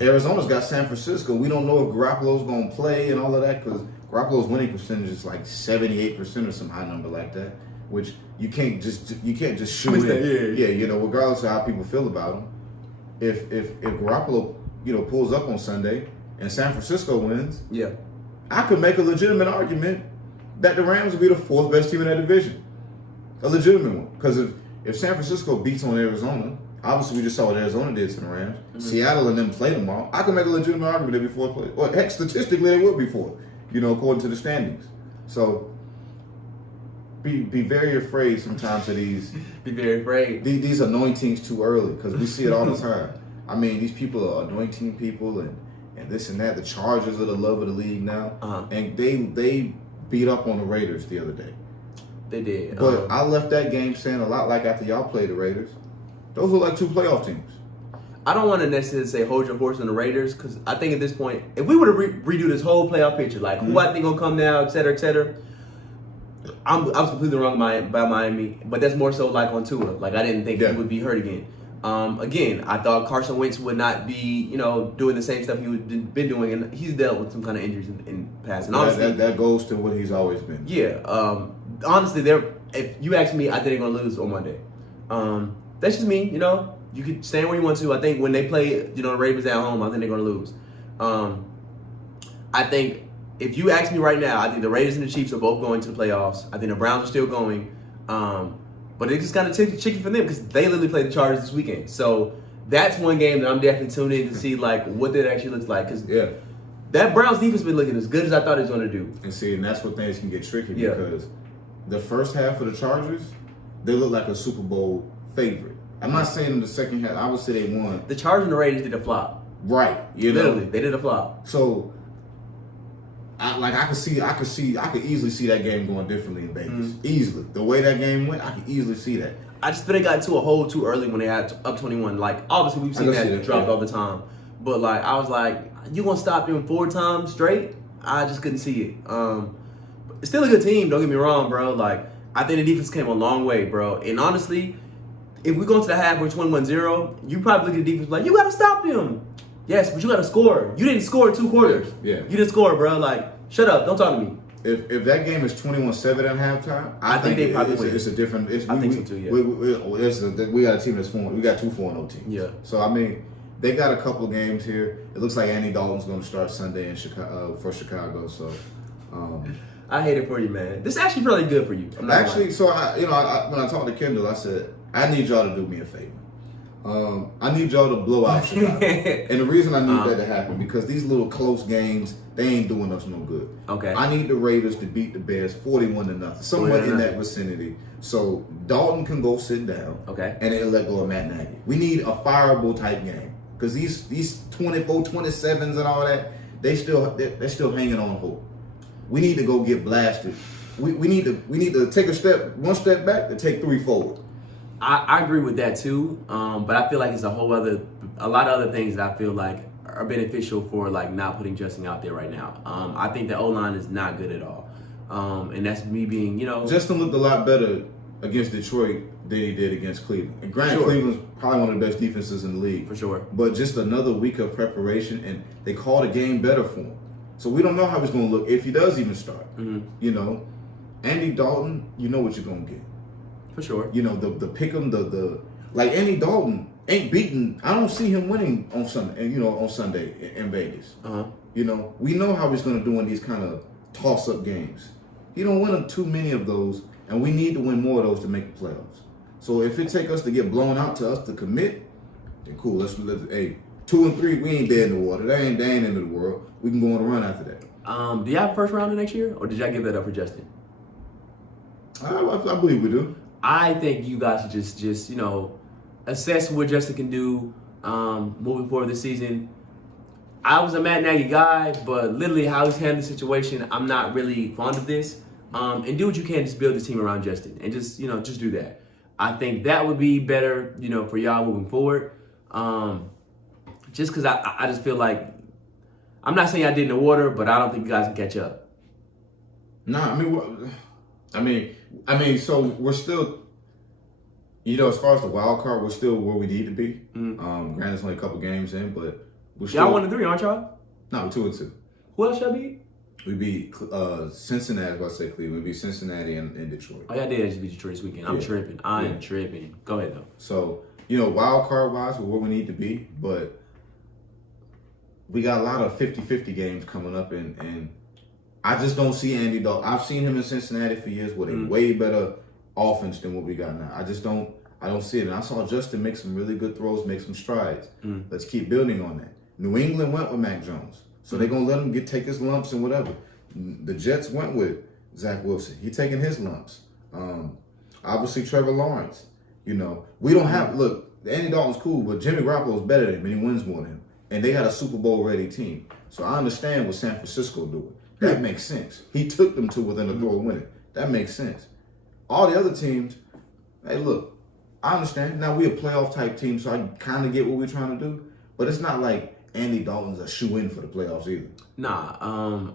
Arizona's got San Francisco. We don't know if Garoppolo's going to play and all of that because Garoppolo's winning percentage is 78% or some high number like that. Which you can't just shoot in. Yeah, regardless of how people feel about him. If Garoppolo, pulls up on Sunday and San Francisco wins, yeah, I could make a legitimate argument that the Rams will be the 4th best team in that division. A legitimate one. Because if San Francisco beats on Arizona, obviously we just saw what Arizona did to the Rams. Mm-hmm. Seattle and them play tomorrow. I can make a legitimate argument they'd be 4th place. Well, heck, statistically they would be 4th, according to the standings. So be very afraid sometimes of these. Be very afraid. These anointings too early, because we see it all the time. I mean, these people are anointing people and this and that. The Chargers are the love of the league now. Uh-huh. And they beat up on the Raiders the other day. They did. But I left that game saying a lot like after y'all played the Raiders. Those were like 2 playoff teams. I don't want to necessarily say hold your horse on the Raiders, because I think at this point, if we were to redo this whole playoff picture, like who I think gonna come now, et cetera, I was completely wrong about Miami, but that's more so like on Tua. Like I didn't think he would be hurt again. Again, I thought Carson Wentz would not be, doing the same stuff he had been doing, and he's dealt with some kind of injuries in past. And honestly, that goes to what he's always been. Yeah. Honestly, if you ask me, I think they're gonna lose on Monday. That's just me. You can stand where you want to. I think when they play, the Ravens at home, I think they're gonna lose. I think if you ask me right now, I think the Raiders and the Chiefs are both going to the playoffs. I think the Browns are still going. But it's just kind of tricky for them because they literally play the Chargers this weekend. So that's one game that I'm definitely tuned in to see like what that actually looks like. Because that Browns defense has been looking as good as I thought it was going to do. And that's what things can get tricky because the first half of the Chargers, they look like a Super Bowl favorite. I'm not saying in the second half. I would say they won. The Chargers and the Raiders did a flop. Right. Literally, they did a flop. So I could easily see that game going differently in Vegas. Easily. The way that game went, I could easily see that. I just feel they got into a hole too early when they had up 21. Like, obviously, we've seen that drop all the time. But, like, I was like, you going to stop him 4 times straight? I just couldn't see it. It's still a good team, don't get me wrong, bro. Like, I think the defense came a long way, bro. And honestly, if we go into the half where 21-0, you probably look at the defense like, you got to stop him. Yes, but you got to score. You didn't score in 2 quarters. Yeah. You didn't score, bro. Like, shut up. Don't talk to me. If that game is 21-7 at halftime, I think they probably win. It's a different. I think so too. Yeah. We got a team that's 4. We got 2 4-0 teams. Yeah. So I mean, they got a couple of games here. It looks like Andy Dalton's going to start Sunday in Chicago for Chicago. So. I hate it for you, man. This is actually really good for you. Actually, so when I talked to Kendall, I said I need y'all to do me a favor. I need y'all to blow out Chicago. And the reason I need that to happen, because these little close games, they ain't doing us no good. Okay. I need the Raiders to beat the Bears 41-0, somewhere in that vicinity. So Dalton can go sit down. Okay. And then let go of Matt Nagy. We need a fireable type game. Because these 24-27s and all that, they're still hanging on hope. We need to go get blasted. We need to take one step back to take 3 forward. I agree with that too, but I feel like it's a lot of other things that I feel like are beneficial for like not putting Justin out there right now. I think the O-line is not good at all, and that's me being, Justin looked a lot better against Detroit than he did against Cleveland. And granted, Cleveland's probably one of the best defenses in the league. For sure. But just another week of preparation, and they called a game better for him. So we don't know how he's going to look if he does even start. Mm-hmm. Andy Dalton, you know what you're going to get. For sure. The pick'em, like Andy Dalton ain't beaten. I don't see him winning on Sunday. On Sunday in Vegas. We know how he's going to do in these kind of toss-up games. He don't win too many of those, and we need to win more of those to make the playoffs. So if it take us to get blown out to us to commit, then cool. Let's 2-3. We ain't dead in the water. That ain't end of the world. We can go on a run after that. Do you have a first rounder next year, or did y'all give that up for Justin? I believe we do. I think you guys should just assess what Justin can do moving forward this season. I was a Matt Nagy guy, but literally how he's handled the situation, I'm not really fond of this. And do what you can to just build this team around Justin, and just do that. I think that would be better, for y'all moving forward. Just because I just feel like, I'm not saying I did in the water, but I don't think you guys can catch up. Nah, I mean, so we're still, as far as the wild card, we're still where we need to be. Mm-hmm. Granted, it's only a couple games in, but we're still. Y'all 1-3, aren't y'all? No, we're 2-2. Who else y'all beat? We beat Cincinnati. I say Cleveland. We beat Cincinnati and Detroit. Oh, y'all did just beat Detroit this weekend. I'm tripping. I'm tripping. Go ahead though. So wild card wise, we're where we need to be, but we got a lot of 50-50 games coming up in I just don't see Andy Dalton. I've seen him in Cincinnati for years with a way better offense than what we got now. I don't see it. And I saw Justin make some really good throws, make some strides. Let's keep building on that. New England went with Mac Jones. So they're going to let him take his lumps and whatever. The Jets went with Zach Wilson. He taking his lumps. Obviously, Trevor Lawrence. You know, we don't have, look, Andy Dalton's cool, but Jimmy Garoppolo's better than him and he wins more than him. And they had a Super Bowl ready team. So I understand what San Francisco doing. That makes sense. He took them to within a throw of winning. That makes sense. All the other teams, hey, look, I understand. Now we a playoff type team, so I kind of get what we're trying to do. But it's not like Andy Dalton's a shoe-in for the playoffs either. Nah,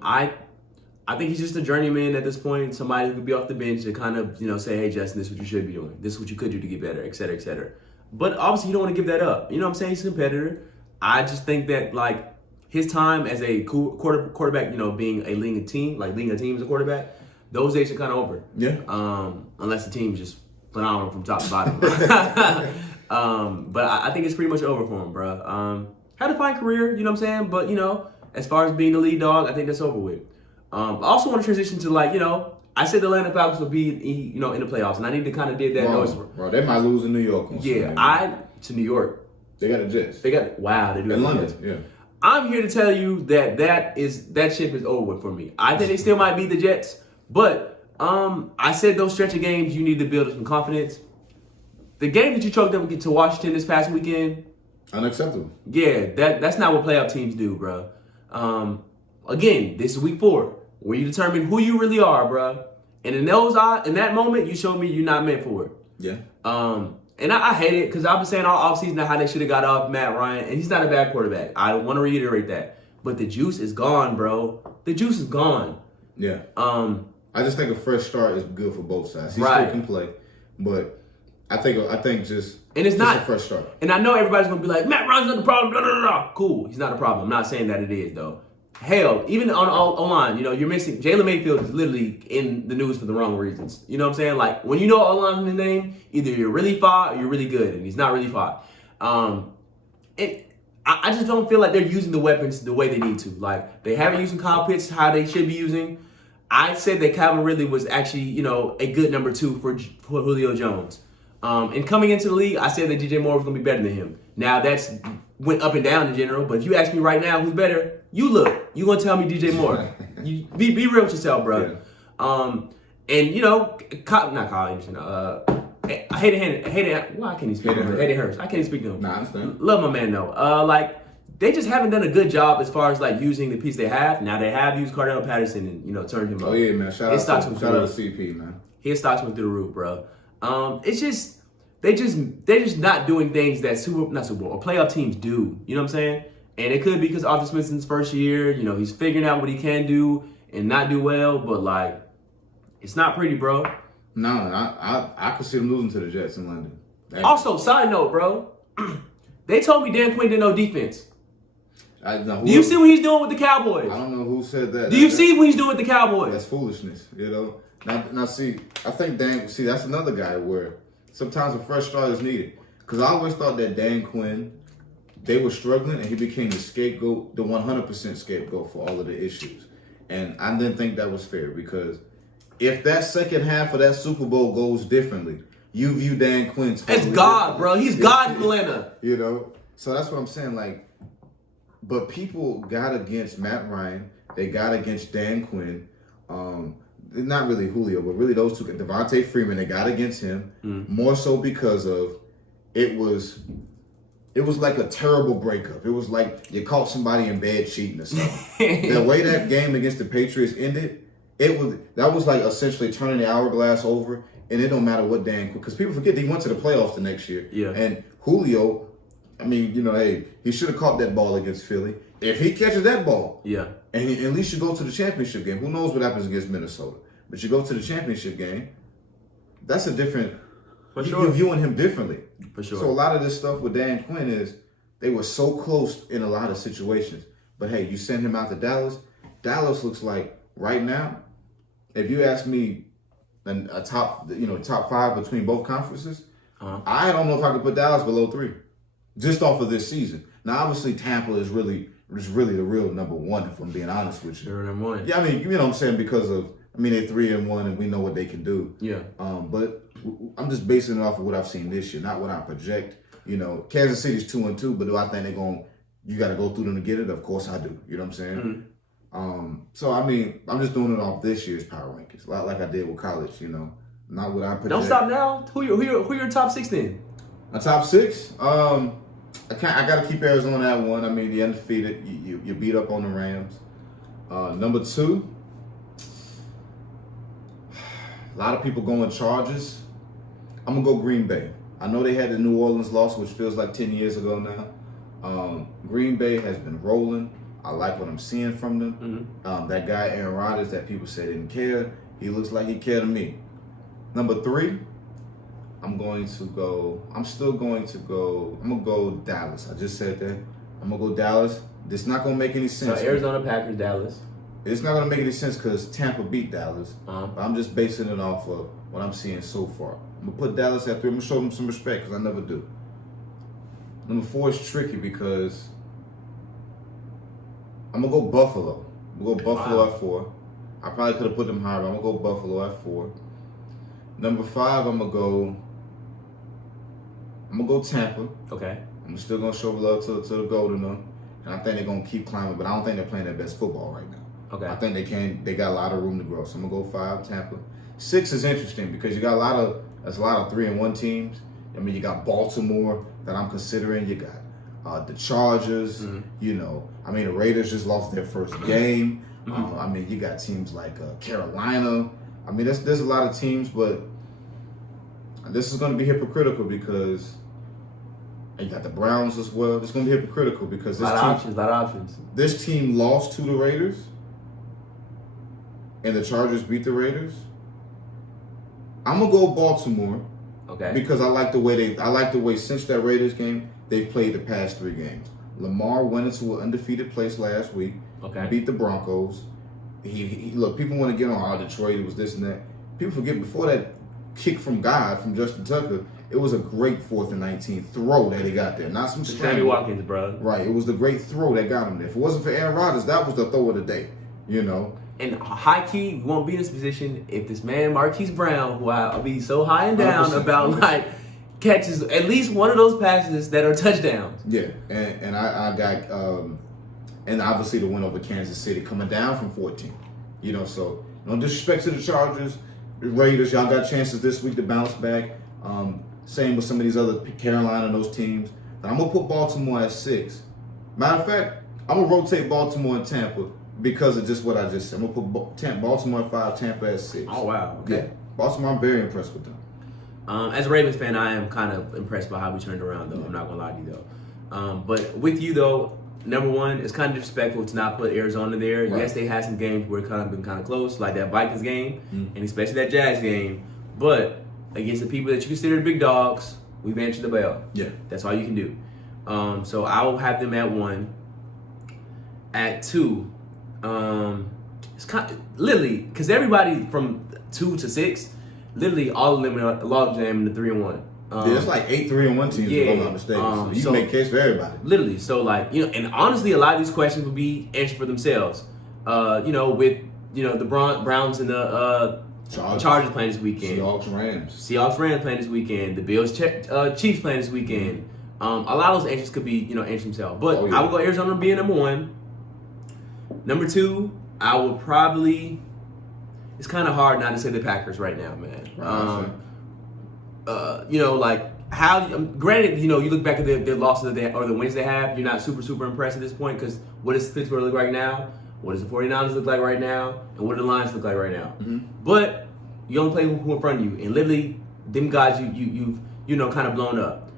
I think he's just a journeyman at this point. Somebody who could be off the bench and kind of, say, hey, Justin, this is what you should be doing. This is what you could do to get better, et cetera, et cetera. But obviously, you don't want to give that up. You know what I'm saying? He's a competitor. I just think that, like, his time as a quarterback, being leading a team as a quarterback, those days are kind of over. Yeah. Unless the team's just phenomenal from top to bottom. But I think it's pretty much over for him, bro. Had a fine career, you know what I'm saying? But, as far as being the lead dog, I think that's over with. I also want to transition to, I said the Atlanta Falcons will be, in the playoffs, and I need to kind of dig that noise. Bro, they might lose in New York. To New York. They got the Jets. They do. In London, yeah. I'm here to tell you that ship is over with for me. I think they still might beat the Jets, but I said those stretch of games, you need to build some confidence. The game that you choked up to Washington this past weekend, unacceptable. Yeah, that's not what playoff teams do, bro. Again, this is week 4, where you determine who you really are, bro. And in that moment, you showed me you're not meant for it. Yeah. And I hate it because I've been saying all offseason how they should have got off Matt Ryan, and he's not a bad quarterback. I want to reiterate that. But the juice is gone, bro. The juice is gone. Yeah. I just think a fresh start is good for both sides. He right. still can play, but I think just it's not a fresh start. And I know everybody's gonna be like, Matt Ryan's not the problem. Blah, blah, blah. Cool, he's not a problem. I'm not saying that it is though. Hell, even online, you're missing. Jalen Mayfield is literally in the news for the wrong reasons. You know what I'm saying? Like, when you know online in the name, either you're really far or you're really good, and he's not really far. I just don't feel like they're using the weapons the way they need to. Like, they haven't used Kyle Pitts how they should be using. I said that Calvin Ridley was actually, a good number 2 for Julio Jones. And coming into the league, I said that DJ Moore was going to be better than him. Now, that's went up and down in general, but if you ask me right now who's better, you going to tell me DJ Moore. You be real with yourself, bro. Yeah. And, not Kyle Anderson. Why can't he speak to him? Hayden Hurst. I can't speak to him. Nah, I understand. Love my man, though. They just haven't done a good job as far as, using the piece they have. Now, they have used Cardell Patterson and, turned him up. Oh, yeah, man. Shout out to CP, man. His stocks went through the roof, bro. It's just they're just not doing things that not Super Bowl or playoff teams do. You know what I'm saying? And it could be because Arthur Smith's first year. He's figuring out what he can do and not do well. But it's not pretty, bro. No, I could see them losing to the Jets in London. Also, side note, bro. They told me Dan Quinn didn't know defense. Do you see what he's doing with the Cowboys? I don't know who said that. Do you see what he's doing with the Cowboys? That's foolishness, Now, see, I think that's another guy where sometimes a fresh start is needed. Because I always thought that Dan Quinn, they were struggling, and he became the scapegoat, the 100% scapegoat for all of the issues. And I didn't think that was fair because if that second half of that Super Bowl goes differently, you view Dan Quinn totally It's God, bro. He's God in Atlanta. So that's what I'm saying. But people got against Matt Ryan. They got against Dan Quinn. Not really Julio, but really those two. Devontae Freeman, they got against him more so because of it was like a terrible breakup. It was like you caught somebody in bed cheating or something. The way that game against the Patriots ended, that was like essentially turning the hourglass over, and it don't matter what Dan, because people forget he went to the playoffs the next year. Yeah. And Julio, he should have caught that ball against Philly. If he catches that ball, yeah, and at least you go to the championship game. Who knows what happens against Minnesota? But you go to the championship game. That's a different. For sure. You're viewing him differently. For sure. So a lot of this stuff with Dan Quinn is they were so close in a lot of situations. But hey, you send him out to Dallas. Dallas looks like right now. If you ask me, a top 5 between both conferences, I don't know if I could put Dallas below 3, just off of this season. Now, obviously, Tampa is really is really the real number one, if I'm being honest with you. They're number one. Yeah, I mean, you know what I'm saying, because of, I mean, they're 3-1 and we know what they can do. Yeah. But I'm just basing it off of what I've seen this year, not what I project. You know, Kansas City's 2-2, but do I think they're going? You got to go through them to get it? Of course I do. You know what I'm saying? Mm-hmm. So I mean, I'm just doing it off this year's power rankings, like I did with college. You know, not what I project. Don't stop now. Who your top 6 then? My top 6. I got to keep Arizona at 1. I mean, the undefeated. You beat up on the Rams. Number 2. A lot of people going Chargers. I'm gonna go Green Bay. I know they had the New Orleans loss, which feels like 10 years ago now. Green Bay has been rolling. I like what I'm seeing from them. Mm-hmm. That guy, Aaron Rodgers, that people say didn't care, he looks like he cared to me. Number 3, I'm going to go Dallas. I just said that. I'm going to go Dallas. This not going to make any sense. So Arizona, Packers, Dallas. It's not going to make any sense because Tampa beat Dallas. Uh-huh. But I'm just basing it off of what I'm seeing so far. I'm going to put Dallas at 3. I'm going to show them some respect because I never do. Number 4 is tricky because I'm going to go Buffalo. I'm going to go Buffalo at 4. I probably could have put them higher, but I'm going to go Buffalo at 4. Number 5, I'm going to go Tampa. Okay. I'm still going to show love to the Golden one. And I think they're going to keep climbing, but I don't think they're playing their best football right now. Okay. I think they got a lot of room to grow. So I'm going to go 5, Tampa. 6 is interesting because you got a lot of 3-1 teams. I mean, you got Baltimore that I'm considering. You got the Chargers. Mm-hmm. You know, I mean, the Raiders just lost their first game. I mean, you got teams like Carolina. I mean, there's a lot of teams, but this is going to be hypocritical because you got the Browns as well. It's going to be hypocritical because a lot of options. This team lost to the Raiders, and the Chargers beat the Raiders. I'm gonna go Baltimore. Okay. Because I like the way since that Raiders game they've played the past 3 games. Lamar went into an undefeated place last week. Okay. Beat the Broncos. He look. People want to get on Detroit. It was this and that. People forget before that kick from God from Justin Tucker. It was a great 4th and 19 throw that he got there. Not some Sammy Watkins, bro. Right. It was the great throw that got him there. If it wasn't for Aaron Rodgers, that was the throw of the day. You know. And high key, we won't be in this position if this man Marquise Brown, who I'll be so high and down about, like catches at least one of those passes that are touchdowns. Yeah, and I got and obviously the win over Kansas City coming down from 14. You know, so no disrespect to the Chargers, the Raiders, y'all got chances this week to bounce back. Same with some of these other Carolina and those teams. But I'm gonna put Baltimore at 6. Matter of fact, I'm gonna rotate Baltimore and Tampa because of just what I just said. I'm gonna put Baltimore at 5, Tampa at 6. Oh wow. Okay. Yeah, Baltimore. I'm very impressed with them. As a Ravens fan, I am kind of impressed by how we turned around, though. I'm not gonna lie to you, though. But with you, though, number 1, it's kind of disrespectful to not put Arizona there. Right. Yes, they had some games where it kind of been kind of close, like that Vikings game, and especially that Jags game. But against the people that you consider the big dogs, we've answered the bell. Yeah, that's all you can do. So I will have them at 1. At 2, it's kind of literally because everybody from 2 to 6. Literally, all of them are log jam in the 3-1. It's like 8 3-1 teams, if I'm not mistaken. So you can make a case for everybody. Literally, so like and honestly, a lot of these questions would be answered for themselves. With the Browns and the Chargers playing this weekend. Seahawks Rams playing this weekend. The Bills Chiefs playing this weekend. A lot of those answers could be answered themselves. But I would go Arizona being number 1. Number 2, I would probably. It's kind of hard not to say the Packers right now, man. Like how. Granted, you look back at their losses or the wins they have. You're not super impressed at this point because what does Pittsburgh look like now? What does the 49ers look like right now? And what do the Lions look like right now? Mm-hmm. But you only play who in front of you, and literally them guys you've kind of blown up.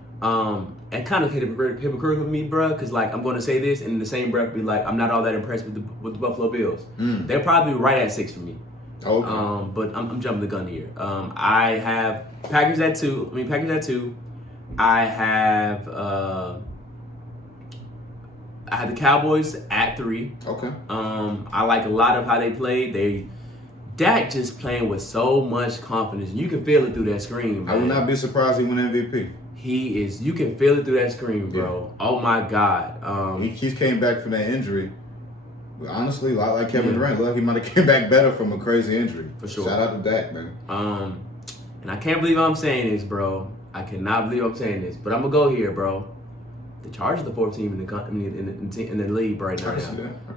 And kind of hypocritical with me, bro, because like I'm going to say this and in the same breath be like I'm not all that impressed with the Buffalo Bills. They're probably right at 6 for me. Okay. But I'm jumping the gun here. I have Packers at 2. I have the Cowboys at 3. Okay. I like a lot of how they played. Dak just playing with so much confidence. You can feel it through that screen, man. I would not be surprised he won MVP. He is. You can feel it through that screen, bro. Yeah. Oh my God. He came back from that injury. Honestly, like Kevin Durant, like he might have came back better from a crazy injury. For sure. Shout out to Dak, man. And I can't believe I'm saying this, bro. I cannot believe I'm saying this, but I'm gonna go here, bro. The Chargers are the 4th team in the league right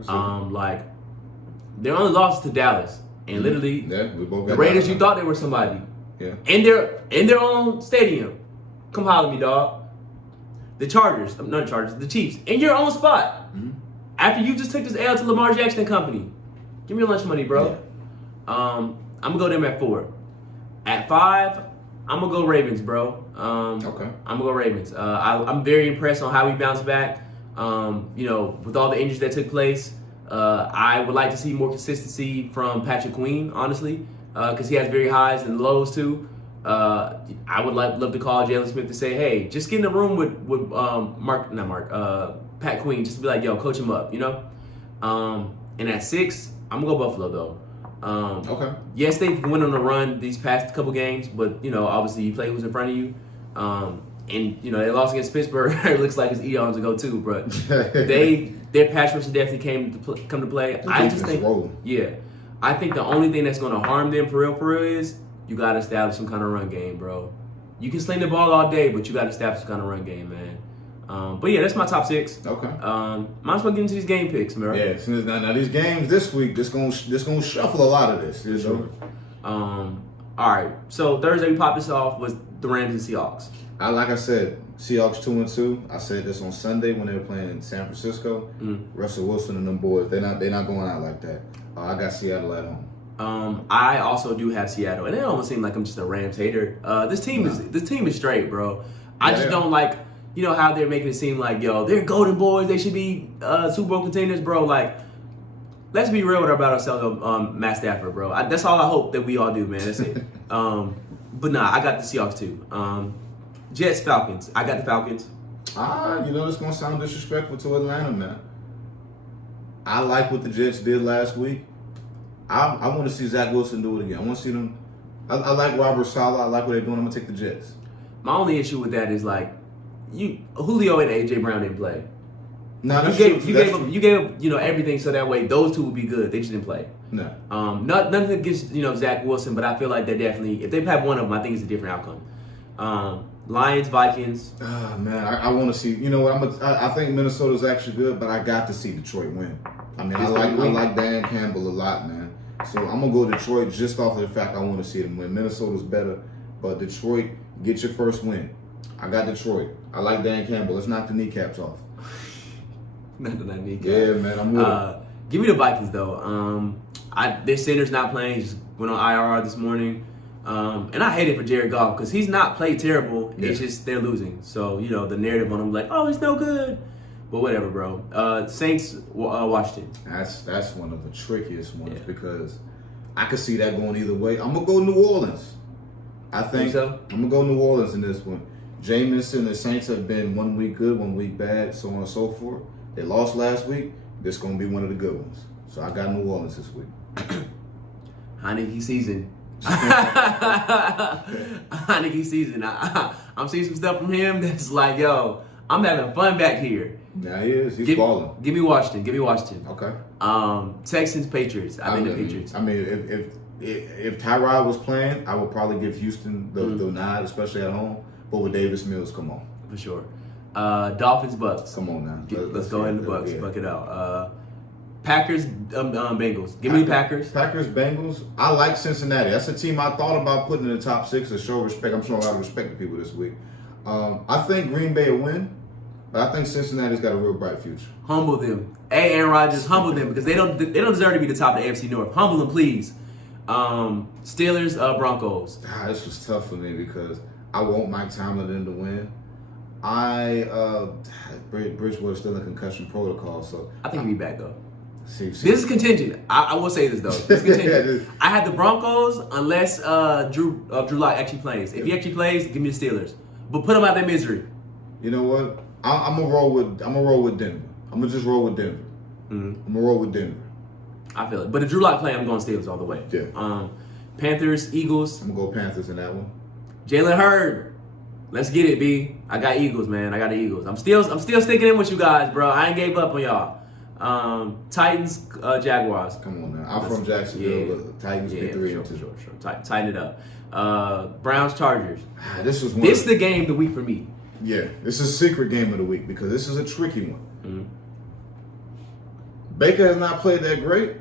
now. Like their only loss to Dallas, and literally the Raiders. You thought they were somebody. Yeah. In their own stadium. Come holler at me, dog. The Chargers, not the Chargers, the Chiefs, in your own spot. Mm-hmm. After you just took this L to Lamar Jackson and company. Give me your lunch money, bro. Yeah. I'm going to go them at 4. At 5, I'm going to go Ravens, bro. Okay. I'm going to go Ravens. I'm very impressed on how we bounced back. With all the injuries that took place, I would like to see more consistency from Patrick Queen, honestly, because he has very highs and lows, too. I would love to call Jalen Smith to say, hey, just get in the room with Pat Queen, just to be like, yo, coach him up, And at 6, I'm gonna go Buffalo though. Okay. Yes, they've went on a run these past couple games, but obviously you play who's in front of you. And they lost against Pittsburgh. It looks like it's eons ago too, but their pass rush definitely come to play. I just think, I think the only thing that's gonna harm them for real is you got to establish some kind of run game, bro. You can sling the ball all day, but you got to establish some kind of run game, man. But yeah, that's my top 6. Okay. Might as well get into these game picks, man. Yeah. Now these games this week, this gonna shuffle a lot of this. Sure. All right. So Thursday we popped this off was the Rams and Seahawks. Like I said, Seahawks 2-2. I said this on Sunday when they were playing in San Francisco. Russell Wilson and them boys, they're not going out like that. I got Seattle at home. I also do have Seattle, and it almost seems like I'm just a Rams hater. This team is straight, bro. I just don't like, how they're making it seem like, yo, they're golden boys. They should be Super Bowl contenders, bro. Like, let's be real about ourselves, Matt Stafford, bro. That's all I hope that we all do, man. That's it. But nah, I got the Seahawks too. Jets, Falcons. I got the Falcons. It's gonna sound disrespectful to Atlanta, man. I like what the Jets did last week. I want to see Zach Wilson do it again. I want to see them. I like Robert Saleh. I like what they're doing. I'm going to take the Jets. My only issue with that is, like, Julio and A.J. Brown didn't play. No, you gave everything so that way those two would be good. They just didn't play. No. Nothing against, Zach Wilson, but I feel like they definitely, if they have one of them, I think it's a different outcome. Lions, Vikings. Man, I want to see. You know what? I think Minnesota's actually good, but I got to see Detroit win. I mean, I like Dan Campbell a lot, man. So I'm going to go Detroit just off of the fact I want to see them win. Minnesota's better, but Detroit, get your first win. I got Detroit. I like Dan Campbell. Let's knock the kneecaps off. Not the kneecaps. Yeah, man, I'm with it. Give me the Vikings, though. Their center's not playing. He just went on IR this morning. And I hate it for Jared Goff because he's not played terrible. Yeah. It's just they're losing. So, the narrative on him like, oh, it's no good. But whatever, bro. Saints, Washington. That's one of the trickiest ones because I could see that going either way. I'm going to go New Orleans. I think so? I'm going to go New Orleans in this one. Jameis and the Saints have been 1 week good, 1 week bad, so on and so forth. They lost last week. This is going to be one of the good ones. So I got New Orleans this week. Heineke season. Heineke season. I'm seeing some stuff from him that's like, yo, I'm having fun back here. Yeah, he is. He's balling. Give me Washington. Okay. Texans, Patriots. I think the Patriots. I mean, if Tyrod was playing, I would probably give Houston the nod, especially at home. But with Davis Mills, come on. For sure. Dolphins, Bucks. Come on now. Let's go ahead and the Bucks. Yeah. Buck it out. Packers, Bengals. Give me the Packers. Packers, Bengals. I like Cincinnati. That's a team I thought about putting in the top 6 to show respect. I'm showing a lot of respect to people this week. I think Green Bay will win, but I think Cincinnati's got a real bright future. Humble them. Hey, Aaron Rodgers, humble them because they don't deserve to be the top of the AFC North. Humble them, please. Steelers, Broncos. This was tough for me because I want Mike Tomlin to win. Bridgewater's still in concussion protocol, so I think he'll be back though. See. This is contingent. I will say this though. This is contingent. I had the Broncos unless Drew Lock actually plays. If he actually plays, give me the Steelers. But put them out of their misery. You know what? I'm gonna roll with Denver. I'm gonna just roll with Denver. I'm gonna roll with Denver. I feel it. But if Drew Lock play, I'm going Steelers all the way. Yeah. Panthers, Eagles. I'm gonna go Panthers in that one. Jalen Hurd. Let's get it, B. I got Eagles, man. I got the Eagles. I'm still sticking in with you guys, bro. I ain't gave up on y'all. Titans, Jaguars. Come on now. I'm from Jacksonville, but Titans get 3-2. Sure. Tighten it up. Browns, Chargers. This is the game of the week for me. Yeah, this is a secret game of the week because this is a tricky one. Mm-hmm. Baker has not played that great.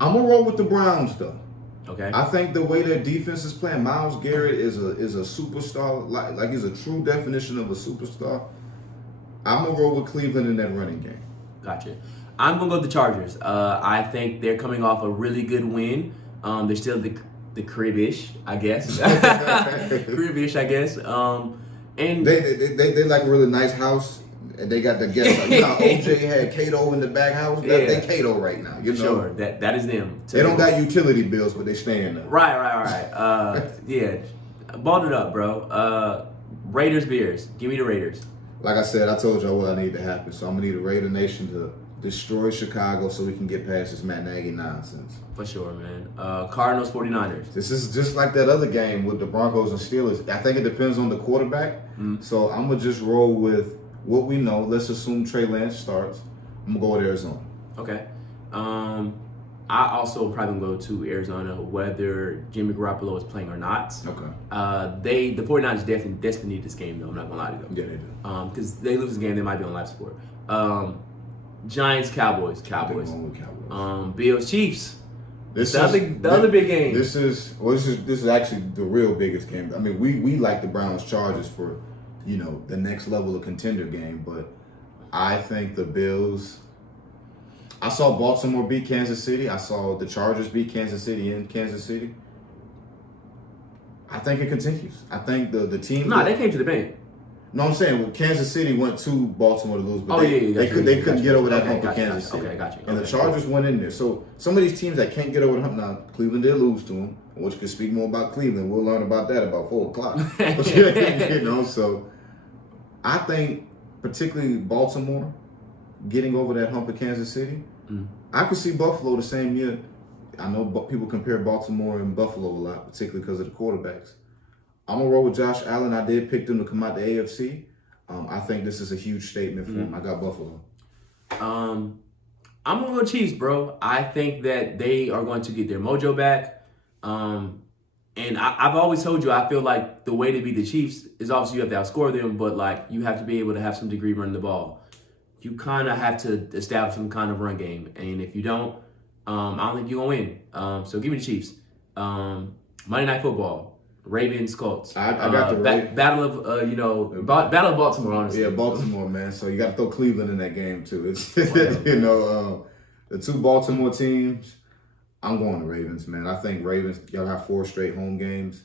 I'm gonna roll with the Browns though. Okay. I think the way their defense is playing, Myles Garrett is a superstar. Like he's a true definition of a superstar. I'm gonna roll with Cleveland in that running game. Gotcha. I'm gonna go with the Chargers. I think they're coming off a really good win. They're still the crib-ish, I guess. Crib-ish, I guess. And they like a really nice house. And they got the guest. You know how OJ had Cato in the back house? They Cato right now. You know? Sure, that is them. They don't got utility bills, but they staying there. Right. Yeah. Balled it up, bro. Raiders, Bears. Give me the Raiders. Like I said, I told y'all what I need to happen. So I'm going to need a Raider Nation to destroy Chicago so we can get past this Matt Nagy nonsense. For sure, man. Cardinals, 49ers. This is just like that other game with the Broncos and Steelers. I think it depends on the quarterback. Mm-hmm. So I'm going to just roll with what we know. Let's assume Trey Lance starts. I'm going to go with Arizona. Okay. I also probably going to go to Arizona, whether Jimmy Garoppolo is playing or not. Okay. The 49ers definitely need this game, though. I'm not going to lie to them. Yeah, they do. Because they lose the game, they might be on life support. Giants, Cowboys. Bills, Chiefs. The other big game. This is actually the real biggest game. I mean, we like the Browns Chargers for, the next level of contender game, but I think the Bills. I saw Baltimore beat Kansas City. I saw the Chargers beat Kansas City in Kansas City. I think it continues. I think the team. No, they came to the bank. No, I'm saying Kansas City went to Baltimore to lose, but they couldn't get over that hump of Kansas City. Okay, got you. And the Chargers went in there. So some of these teams that can't get over the hump, now Cleveland did lose to them, which could speak more about Cleveland. We'll learn about that about 4 o'clock. So I think particularly Baltimore getting over that hump of Kansas City. I could see Buffalo the same year. I know people compare Baltimore and Buffalo a lot, particularly because of the quarterbacks. I'm going to roll with Josh Allen. I did pick them to come out the AFC. I think this is a huge statement for him. I got Buffalo. I'm going to go Chiefs, bro. I think that they are going to get their mojo back. And I've always told you, I feel like the way to beat the Chiefs is obviously you have to outscore them, but you have to be able to have some degree running the ball. You kind of have to establish some kind of run game. And if you don't, I don't think you're going to win. So give me the Chiefs. Monday Night Football. Ravens, Colts. I got the battle of battle of Baltimore, honestly. Yeah, Baltimore, man. So you got to throw Cleveland in that game too. It's the 2 Baltimore teams. I'm going to Ravens, man. I think Ravens. Y'all have 4 straight home games.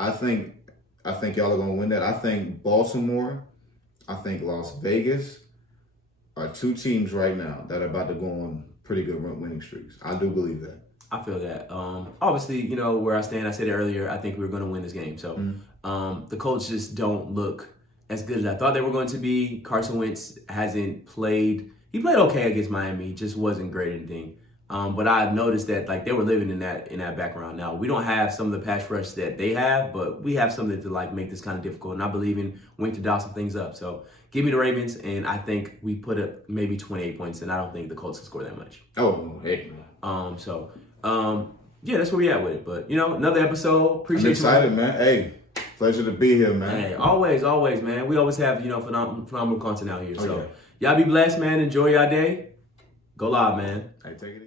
I think y'all are going to win that. I think Baltimore. I think Las Vegas are 2 teams right now that are about to go on pretty good winning streaks. I do believe that. I feel that. Obviously, where I stand, I said it earlier, I think we're going to win this game. So the Colts just don't look as good as I thought they were going to be. Carson Wentz hasn't played. He played okay against Miami. He just wasn't great at anything. But I've noticed that they were living in that background. Now, we don't have some of the pass rush that they have, but we have something to make this kind of difficult. And I believe in Wink to dial some things up. So give me the Ravens, and I think we put up maybe 28 points, and I don't think the Colts can score that much. Oh, hey. Yeah, that's where we at with it. But another episode. Appreciate I'm excited, man. Hey, pleasure to be here, man. Hey, always, man. We always have phenomenal content out here. Y'all be blessed, man. Enjoy y'all day. Go live, man. Hey, take it easy.